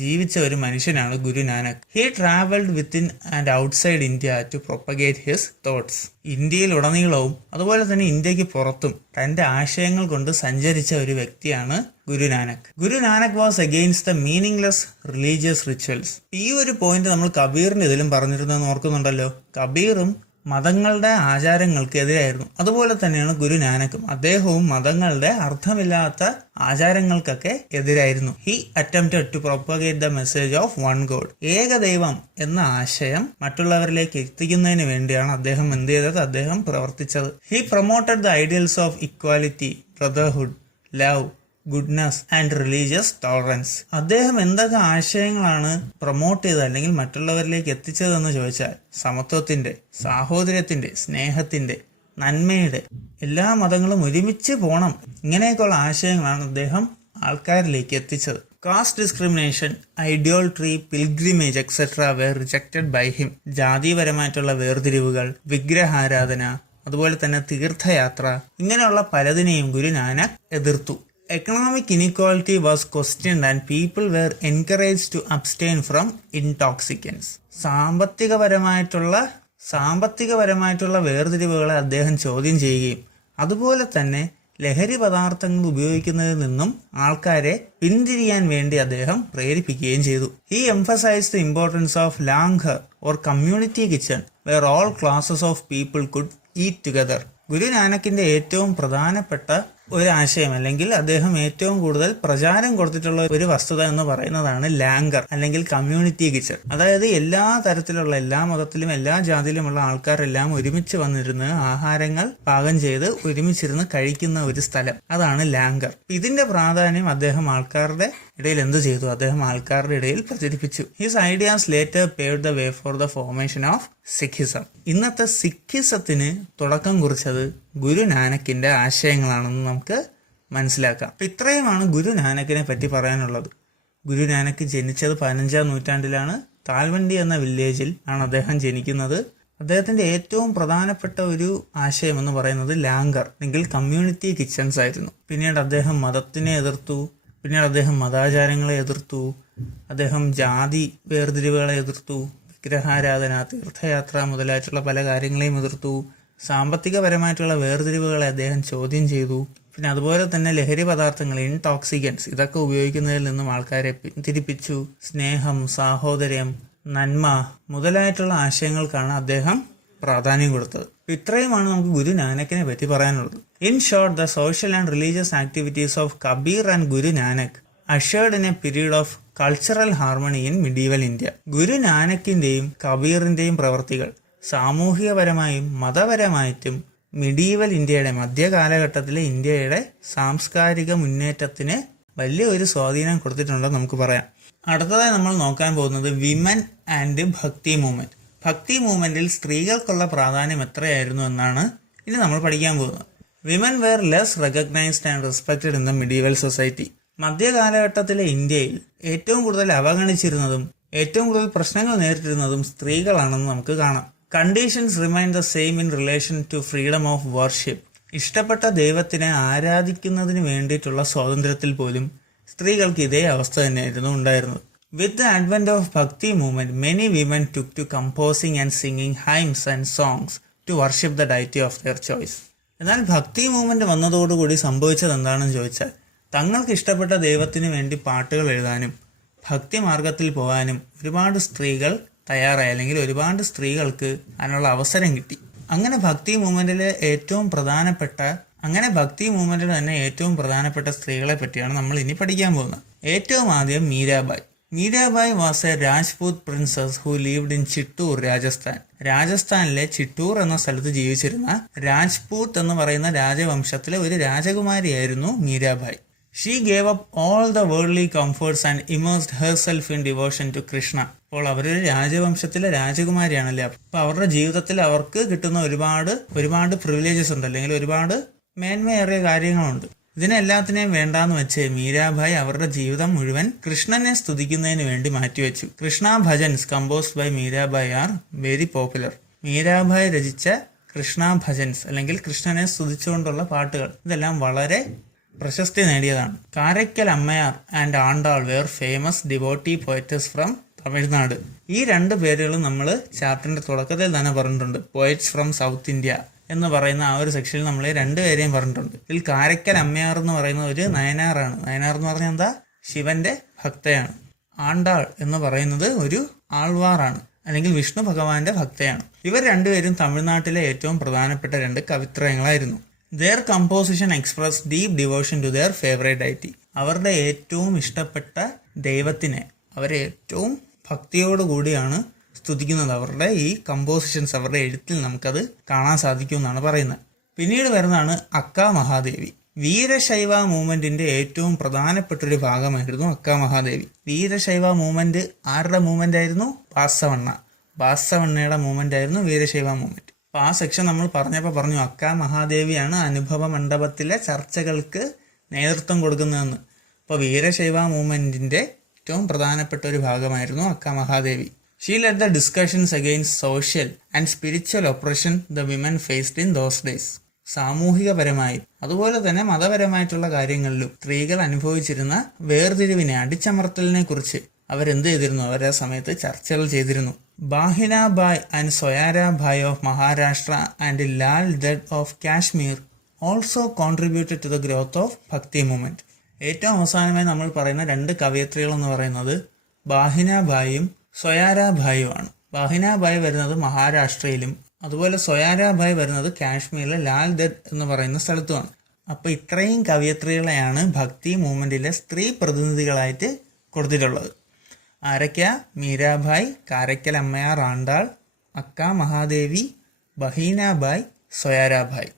ജീവിച്ച ഒരു മനുഷ്യനാണ് Guru Nanak. He travelled within and outside India to propagate his thoughts. ഇന്ത്യയിൽ ഉടനീളവും അതുപോലെ തന്നെ ഇന്ത്യക്ക് പുറത്തും തന്റെ ആശയങ്ങൾ കൊണ്ട് സഞ്ചരിച്ച ഒരു വ്യക്തിയാണ് Guru Nanak. Guru Nanak was against the meaningless religious rituals. ഈ ഒരു പോയിന്റ് നമ്മൾ കബീറിന്റെ ഇതിലും പറഞ്ഞിരുന്നെന്ന് ഓർക്കുന്നുണ്ടല്ലോ. കബീറും മതങ്ങളുടെ ആചാരങ്ങൾക്ക് എതിരായിരുന്നു. അതുപോലെ തന്നെയാണ് ഗുരു നാനക്കും. അദ്ദേഹവും മതങ്ങളുടെ അർത്ഥമില്ലാത്ത ആചാരങ്ങൾക്കൊക്കെ എതിരായിരുന്നു. He attempted to propagate the message of one God. ഏകദൈവം എന്ന ആശയം മറ്റുള്ളവരിലേക്ക് എത്തിക്കുന്നതിന് വേണ്ടിയാണ് അദ്ദേഹം എന്ത് ചെയ്തത്? അദ്ദേഹം പ്രവർത്തിച്ചത്. He promoted the ideals of equality, brotherhood, love, goodness and religious tolerance. അദ്ദേഹം എന്തൊക്കെ ആശയങ്ങളാണ് പ്രൊമോട്ട് ചെയ്തത് അല്ലെങ്കിൽ മറ്റുള്ളവരിലേക്ക് എത്തിച്ചതെന്ന് ചോദിച്ചാൽ സമത്വത്തിന്റെ, സാഹോദര്യത്തിന്റെ, സ്നേഹത്തിന്റെ, നന്മയുടെ, എല്ലാ മതങ്ങളും ഒരുമിച്ച് പോണം, ഇങ്ങനെയൊക്കെയുള്ള ആശയങ്ങളാണ് അദ്ദേഹം ആൾക്കാരിലേക്ക് എത്തിച്ചത്. Caste discrimination, idolatry, pilgrimage etcetera were rejected by him. ജാതിപരമായിട്ടുള്ള വേർതിരിവുകൾ, വിഗ്രഹാരാധന, അതുപോലെ തന്നെ തീർത്ഥയാത്ര, ഇങ്ങനെയുള്ള പലതിനെയും ഗുരു നാനക് എതിർത്തു. Economic inequality was questioned and people were encouraged to abstain from intoxicants. സാമ്പത്തികപരമായിട്ടുള്ള വേർതിരിവുകളെ അദ്ദേഹം ചോദ്യം ചെയ്യുകയും അതുപോലെ തന്നെ ലഹരി പദാർത്ഥങ്ങൾ ഉപയോഗിക്കുന്നതിൽ നിന്നും ആൾക്കാരെ പിന്തിരിയാൻ വേണ്ടി അദ്ദേഹം പ്രേരിപ്പിക്കുകയും ചെയ്തു. He emphasised the importance of langar or community kitchen where all classes of people could eat together. Guru നാനക്കിന്റെ ഏറ്റവും പ്രധാനപ്പെട്ട ഒരു ആശയം അല്ലെങ്കിൽ അദ്ദേഹം ഏറ്റവും കൂടുതൽ പ്രചാരം കൊടുത്തിട്ടുള്ള ഒരു വസ്തുത എന്ന് പറയുന്നതാണ് ലാംഗർ അല്ലെങ്കിൽ കമ്മ്യൂണിറ്റി കിച്ചൺ. അതായത് എല്ലാ തരത്തിലുള്ള, എല്ലാ മതത്തിലും എല്ലാ ജാതിയിലുമുള്ള ആൾക്കാരെല്ലാം ഒരുമിച്ച് വന്നിരുന്ന് ആഹാരങ്ങൾ പാകം ചെയ്ത് ഒരുമിച്ചിരുന്ന് കഴിക്കുന്ന ഒരു സ്ഥലം, അതാണ് ലാംഗർ. ഇതിന്റെ പ്രാധാന്യം അദ്ദേഹം ആൾക്കാരുടെ ഇടയിൽ എന്ത് ചെയ്തു? അദ്ദേഹം ആൾക്കാരുടെ ഇടയിൽ പ്രചരിപ്പിച്ചു. His ideas later paved the way for the formation of Sikhism. ഇന്നത്തെ സിഖിസത്തിന് തുടക്കം കുറിച്ചത് ഗുരു നാനക്കിന്റെ ആശയങ്ങളാണെന്ന് നമുക്ക് മനസ്സിലാക്കാം. ഇത്രയുമാണ് ഗുരു നാനക്കിനെ പറ്റി പറയാനുള്ളത്. ഗുരു നാനക്ക് ജനിച്ചത് 15ാം നൂറ്റാണ്ടിലാണ്. താൽവണ്ടി എന്ന വില്ലേജിൽ ആണ് അദ്ദേഹം ജനിക്കുന്നത്. അദ്ദേഹത്തിന്റെ ഏറ്റവും പ്രധാനപ്പെട്ട ഒരു ആശയം എന്ന് പറയുന്നത് ലാംഗർ അല്ലെങ്കിൽ കമ്മ്യൂണിറ്റി കിച്ചൺസ് ആയിരുന്നു. പിന്നീട് അദ്ദേഹം മതത്തിനെ എതിർത്തു, പിന്നീട് അദ്ദേഹം മതാചാരങ്ങളെ എതിർത്തു, അദ്ദേഹം ജാതി വേർതിരിവുകളെ എതിർത്തു, വിഗ്രഹാരാധന, തീർത്ഥയാത്ര മുതലായിട്ടുള്ള പല കാര്യങ്ങളെയും എതിർത്തു, സാമ്പത്തികപരമായിട്ടുള്ള വേർതിരിവുകളെ അദ്ദേഹം ചോദ്യം ചെയ്തു. പിന്നെ അതുപോലെ തന്നെ ലഹരി പദാർത്ഥങ്ങൾ, ഇൻടോക്സിക്കൻസ്, ഇതൊക്കെ ഉപയോഗിക്കുന്നതിൽ നിന്നും ആൾക്കാരെ പിന്തിരിപ്പിച്ചു. സ്നേഹം, സാഹോദര്യം, നന്മ മുതലായിട്ടുള്ള ആശയങ്ങൾക്കാണ് അദ്ദേഹം പ്രാധാന്യം കൊടുത്തത്. ഇത്രയുമാണ് നമുക്ക് ഗുരു നാനക്കിനെ പറ്റി പറയാനുള്ളത്. In short, the social and religious activities of Kabir and Guru Nanak ushered in a period of cultural harmony in medieval India. Guru നാനക്കിന്റെയും കബീറിന്റെയും പ്രവൃത്തികൾ സാമൂഹികപരമായും മതപരമായിട്ടും മിഡീവൽ ഇന്ത്യയുടെ മധ്യകാലഘട്ടത്തിലെ ഇന്ത്യയുടെ സാംസ്കാരിക മുന്നേറ്റത്തിന് വലിയ ഒരു സ്വാധീനം കൊടുത്തിട്ടുണ്ടെന്ന് നമുക്ക് പറയാം. അടുത്തതായി നമ്മൾ നോക്കാൻ പോകുന്നത് വിമൻ ആൻഡ് ഭക്തി മൂവ്മെന്റ്. ഭക്തി മൂവ്മെന്റിൽ സ്ത്രീകൾക്കുള്ള പ്രാധാന്യം എത്രയായിരുന്നു എന്നാണ് ഇനി നമ്മൾ പഠിക്കാൻ പോകുന്നത്. Women were less recognised and respected in the medieval society. മധ്യകാലഘട്ടത്തിലെ ഇന്ത്യയിൽ ഏറ്റവും കൂടുതൽ അവഗണിച്ചിരുന്നതും ഏറ്റവും കൂടുതൽ പ്രശ്നങ്ങൾ നേരിട്ടിരുന്നതും സ്ത്രീകളാണെന്ന് നമുക്ക് കാണാം. Conditions remain the same in relation to freedom of worship. ഇഷ്ടപ്പെട്ട ദൈവത്തിനെ ആരാധിക്കുന്നതിന് വേണ്ടിയിട്ടുള്ള സ്വാതന്ത്ര്യത്തിൽ പോലും സ്ത്രീകൾക്ക് ഇതേ അവസ്ഥ തന്നെയായിരുന്നു ഉണ്ടായിരുന്നത്. With the advent of Bhakti movement, many women took to composing and singing hymns and songs to worship the deity of their choice. എന്നാൽ ഭക്തി മൂവ്മെന്റ് വന്നതോടുകൂടി സംഭവിച്ചത് എന്താണെന്ന് ചോദിച്ചാൽ, തങ്ങൾക്ക് ഇഷ്ടപ്പെട്ട ദൈവത്തിന് വേണ്ടി പാട്ടുകൾ എഴുതാനും ഭക്തി മാർഗത്തിൽ പോകാനും ഒരുപാട് സ്ത്രീകൾ തയ്യാറായി, അല്ലെങ്കിൽ ഒരുപാട് സ്ത്രീകൾക്ക് അതിനുള്ള അവസരം കിട്ടി. അങ്ങനെ ഭക്തി മൂവ്മെന്റിലെ തന്നെ ഏറ്റവും പ്രധാനപ്പെട്ട സ്ത്രീകളെ പറ്റിയാണ് നമ്മൾ ഇനി പഠിക്കാൻ പോകുന്നത്. ഏറ്റവും ആദ്യം Mirabai. Mirabai was a Rajput princess who lived in Chittor, Rajasthan. രാജസ്ഥാനിലെ ചിറ്റൂർ എന്ന സ്ഥലത്ത് ജീവിച്ചിരുന്ന രാജ്പൂത് എന്ന് പറയുന്ന രാജവംശത്തിലെ ഒരു രാജകുമാരിയായിരുന്നു Mirabai. She gave up all the worldly comforts and immersed herself in devotion to Krishna. അപ്പോൾ അവരൊരു രാജവംശത്തിലെ രാജകുമാരിയാണല്ലേ. അപ്പൊ അവരുടെ ജീവിതത്തിൽ അവർക്ക് കിട്ടുന്ന ഒരുപാട് പ്രിവിലേജസ് ഉണ്ട്, അല്ലെങ്കിൽ ഒരുപാട് മേന്മയേറിയ കാര്യങ്ങളുണ്ട്. ഇതിനെല്ലാത്തിനെയും വേണ്ടാന്ന് വെച്ച് മീരാബായ് അവരുടെ ജീവിതം മുഴുവൻ കൃഷ്ണനെ സ്തുതിക്കുന്നതിന് വേണ്ടി മാറ്റിവെച്ചു. Krishna bhajans composed by Mirabai are very popular. Mirabai രചിച്ച കൃഷ്ണ ഭജൻസ് അല്ലെങ്കിൽ കൃഷ്ണനെ സ്തുതിച്ചുകൊണ്ടുള്ള പാട്ടുകൾ ഇതെല്ലാം വളരെ പ്രശസ്തി നേടിയതാണ്. Karaikkal Ammaiyar and Andal were famous devotee poetess from Tamil Nadu. ഈ രണ്ട് പേരുകളും നമ്മൾ ചാപ്റ്ററിന്റെ തുടക്കത്തിൽ തന്നെ പറഞ്ഞിട്ടുണ്ട്. പോയറ്റ്സ് ഫ്രം സൗത്ത് ഇന്ത്യ എന്ന് പറയുന്ന ആ ഒരു സെക്ഷനിൽ നമ്മൾ രണ്ടുപേരെയും പറഞ്ഞിട്ടുണ്ട്. ഇതിൽ കാരയ്ക്കൽ അമ്മയാർ എന്ന് പറയുന്ന ഒരു നയനാറാണ്. നയനാർ എന്ന് പറഞ്ഞാൽ എന്താ? ശിവന്റെ ഭക്തയാണ്. ആണ്ടാൾ എന്ന് പറയുന്നത് ഒരു ആൾവാറാണ്, അല്ലെങ്കിൽ വിഷ്ണു ഭഗവാന്റെ ഭക്തയാണ്. ഇവർ രണ്ടുപേരും തമിഴ്നാട്ടിലെ ഏറ്റവും പ്രധാനപ്പെട്ട രണ്ട് കവിത്രയങ്ങളായിരുന്നു. Their composition expressed deep devotion to their favorite deity. അവരുടെ ഏറ്റവും ഇഷ്ടപ്പെട്ട ദൈവത്തിനെ അവർ ഏറ്റവും ഭക്തിയോടുകൂടിയാണ് സ്തുതിക്കുന്നത്. അവരുടെ ഈ കമ്പോസിഷൻസ്, അവരുടെ എഴുത്തിൽ നമുക്കത് കാണാൻ സാധിക്കുമെന്നാണ് പറയുന്നത്. പിന്നീട് വരുന്നതാണ് അക്ക മഹാദേവി. വീരശൈവ മൂവ്മെന്റിന്റെ ഏറ്റവും പ്രധാനപ്പെട്ട ഒരു ഭാഗമായിരുന്നു അക്ക മഹാദേവി. വീരശൈവ മൂവ്മെന്റ് ആരുടെ മൂവ്മെന്റ് ആയിരുന്നു? ബാസവണ്ണയുടെ മൂവ്മെന്റ് ആയിരുന്നു വീരശൈവ മൂവ്മെന്റ്. അപ്പോൾ ആ സെക്ഷൻ നമ്മൾ പറഞ്ഞു അക്ക മഹാദേവിയാണ് അനുഭവ മണ്ഡപത്തിലെ ചർച്ചകൾക്ക് നേതൃത്വം കൊടുക്കുന്നതെന്ന്. അപ്പോൾ വീരശൈവ മൂവ്മെന്റിന്റെ ഏറ്റവും പ്രധാനപ്പെട്ട ഒരു ഭാഗമായിരുന്നു Akka Mahadevi. She led the discussions against social and spiritual oppression the women faced in those days. സാമൂഹികപരമായി അതുപോലെ തന്നെ മതപരമായിട്ടുള്ള കാര്യങ്ങളിലും സ്ത്രീകൾ അനുഭവിച്ചിരുന്ന വേർതിരിവിനെ, അടിച്ചമർത്തലിനെ കുറിച്ച് അവരെന്ത് ചെയ്തിരുന്നു? അവർ ആ സമയത്ത് ചർച്ചകൾ ചെയ്തിരുന്നു. Bahinabai and Soyarabai of Maharashtra and Lal Ded of Kashmir also contributed to the growth of bhakti movement. ഏറ്റവും അവസാനമായി നമ്മൾ പറയുന്ന രണ്ട് കവയിത്രികൾ എന്ന് പറയുന്നത് ബാഹിനാബായും സൊയാരാബായുമാണ്. ബാഹിനാബായ് വരുന്നത് മഹാരാഷ്ട്രയിലും അതുപോലെ സൊയാരാബായ് വരുന്നത് കാശ്മീരിലെ ലാൽ ദത്ത് എന്ന് പറയുന്ന സ്ഥലത്തുമാണ്. അപ്പോൾ ഇത്രയും കവയിത്രികളെയാണ് ഭക്തി മൂവ്മെന്റിലെ സ്ത്രീ പ്രതിനിധികളായിട്ട് കൊടുത്തിട്ടുള്ളത്. ആരൊക്കെയാ? മീരാബായ്, കാരയ്ക്കൽ അമ്മയാർ ആണ്ടാൾ, അക്ക മഹാദേവി, ബഹീനാബായ്, സൊയാരാബായ്.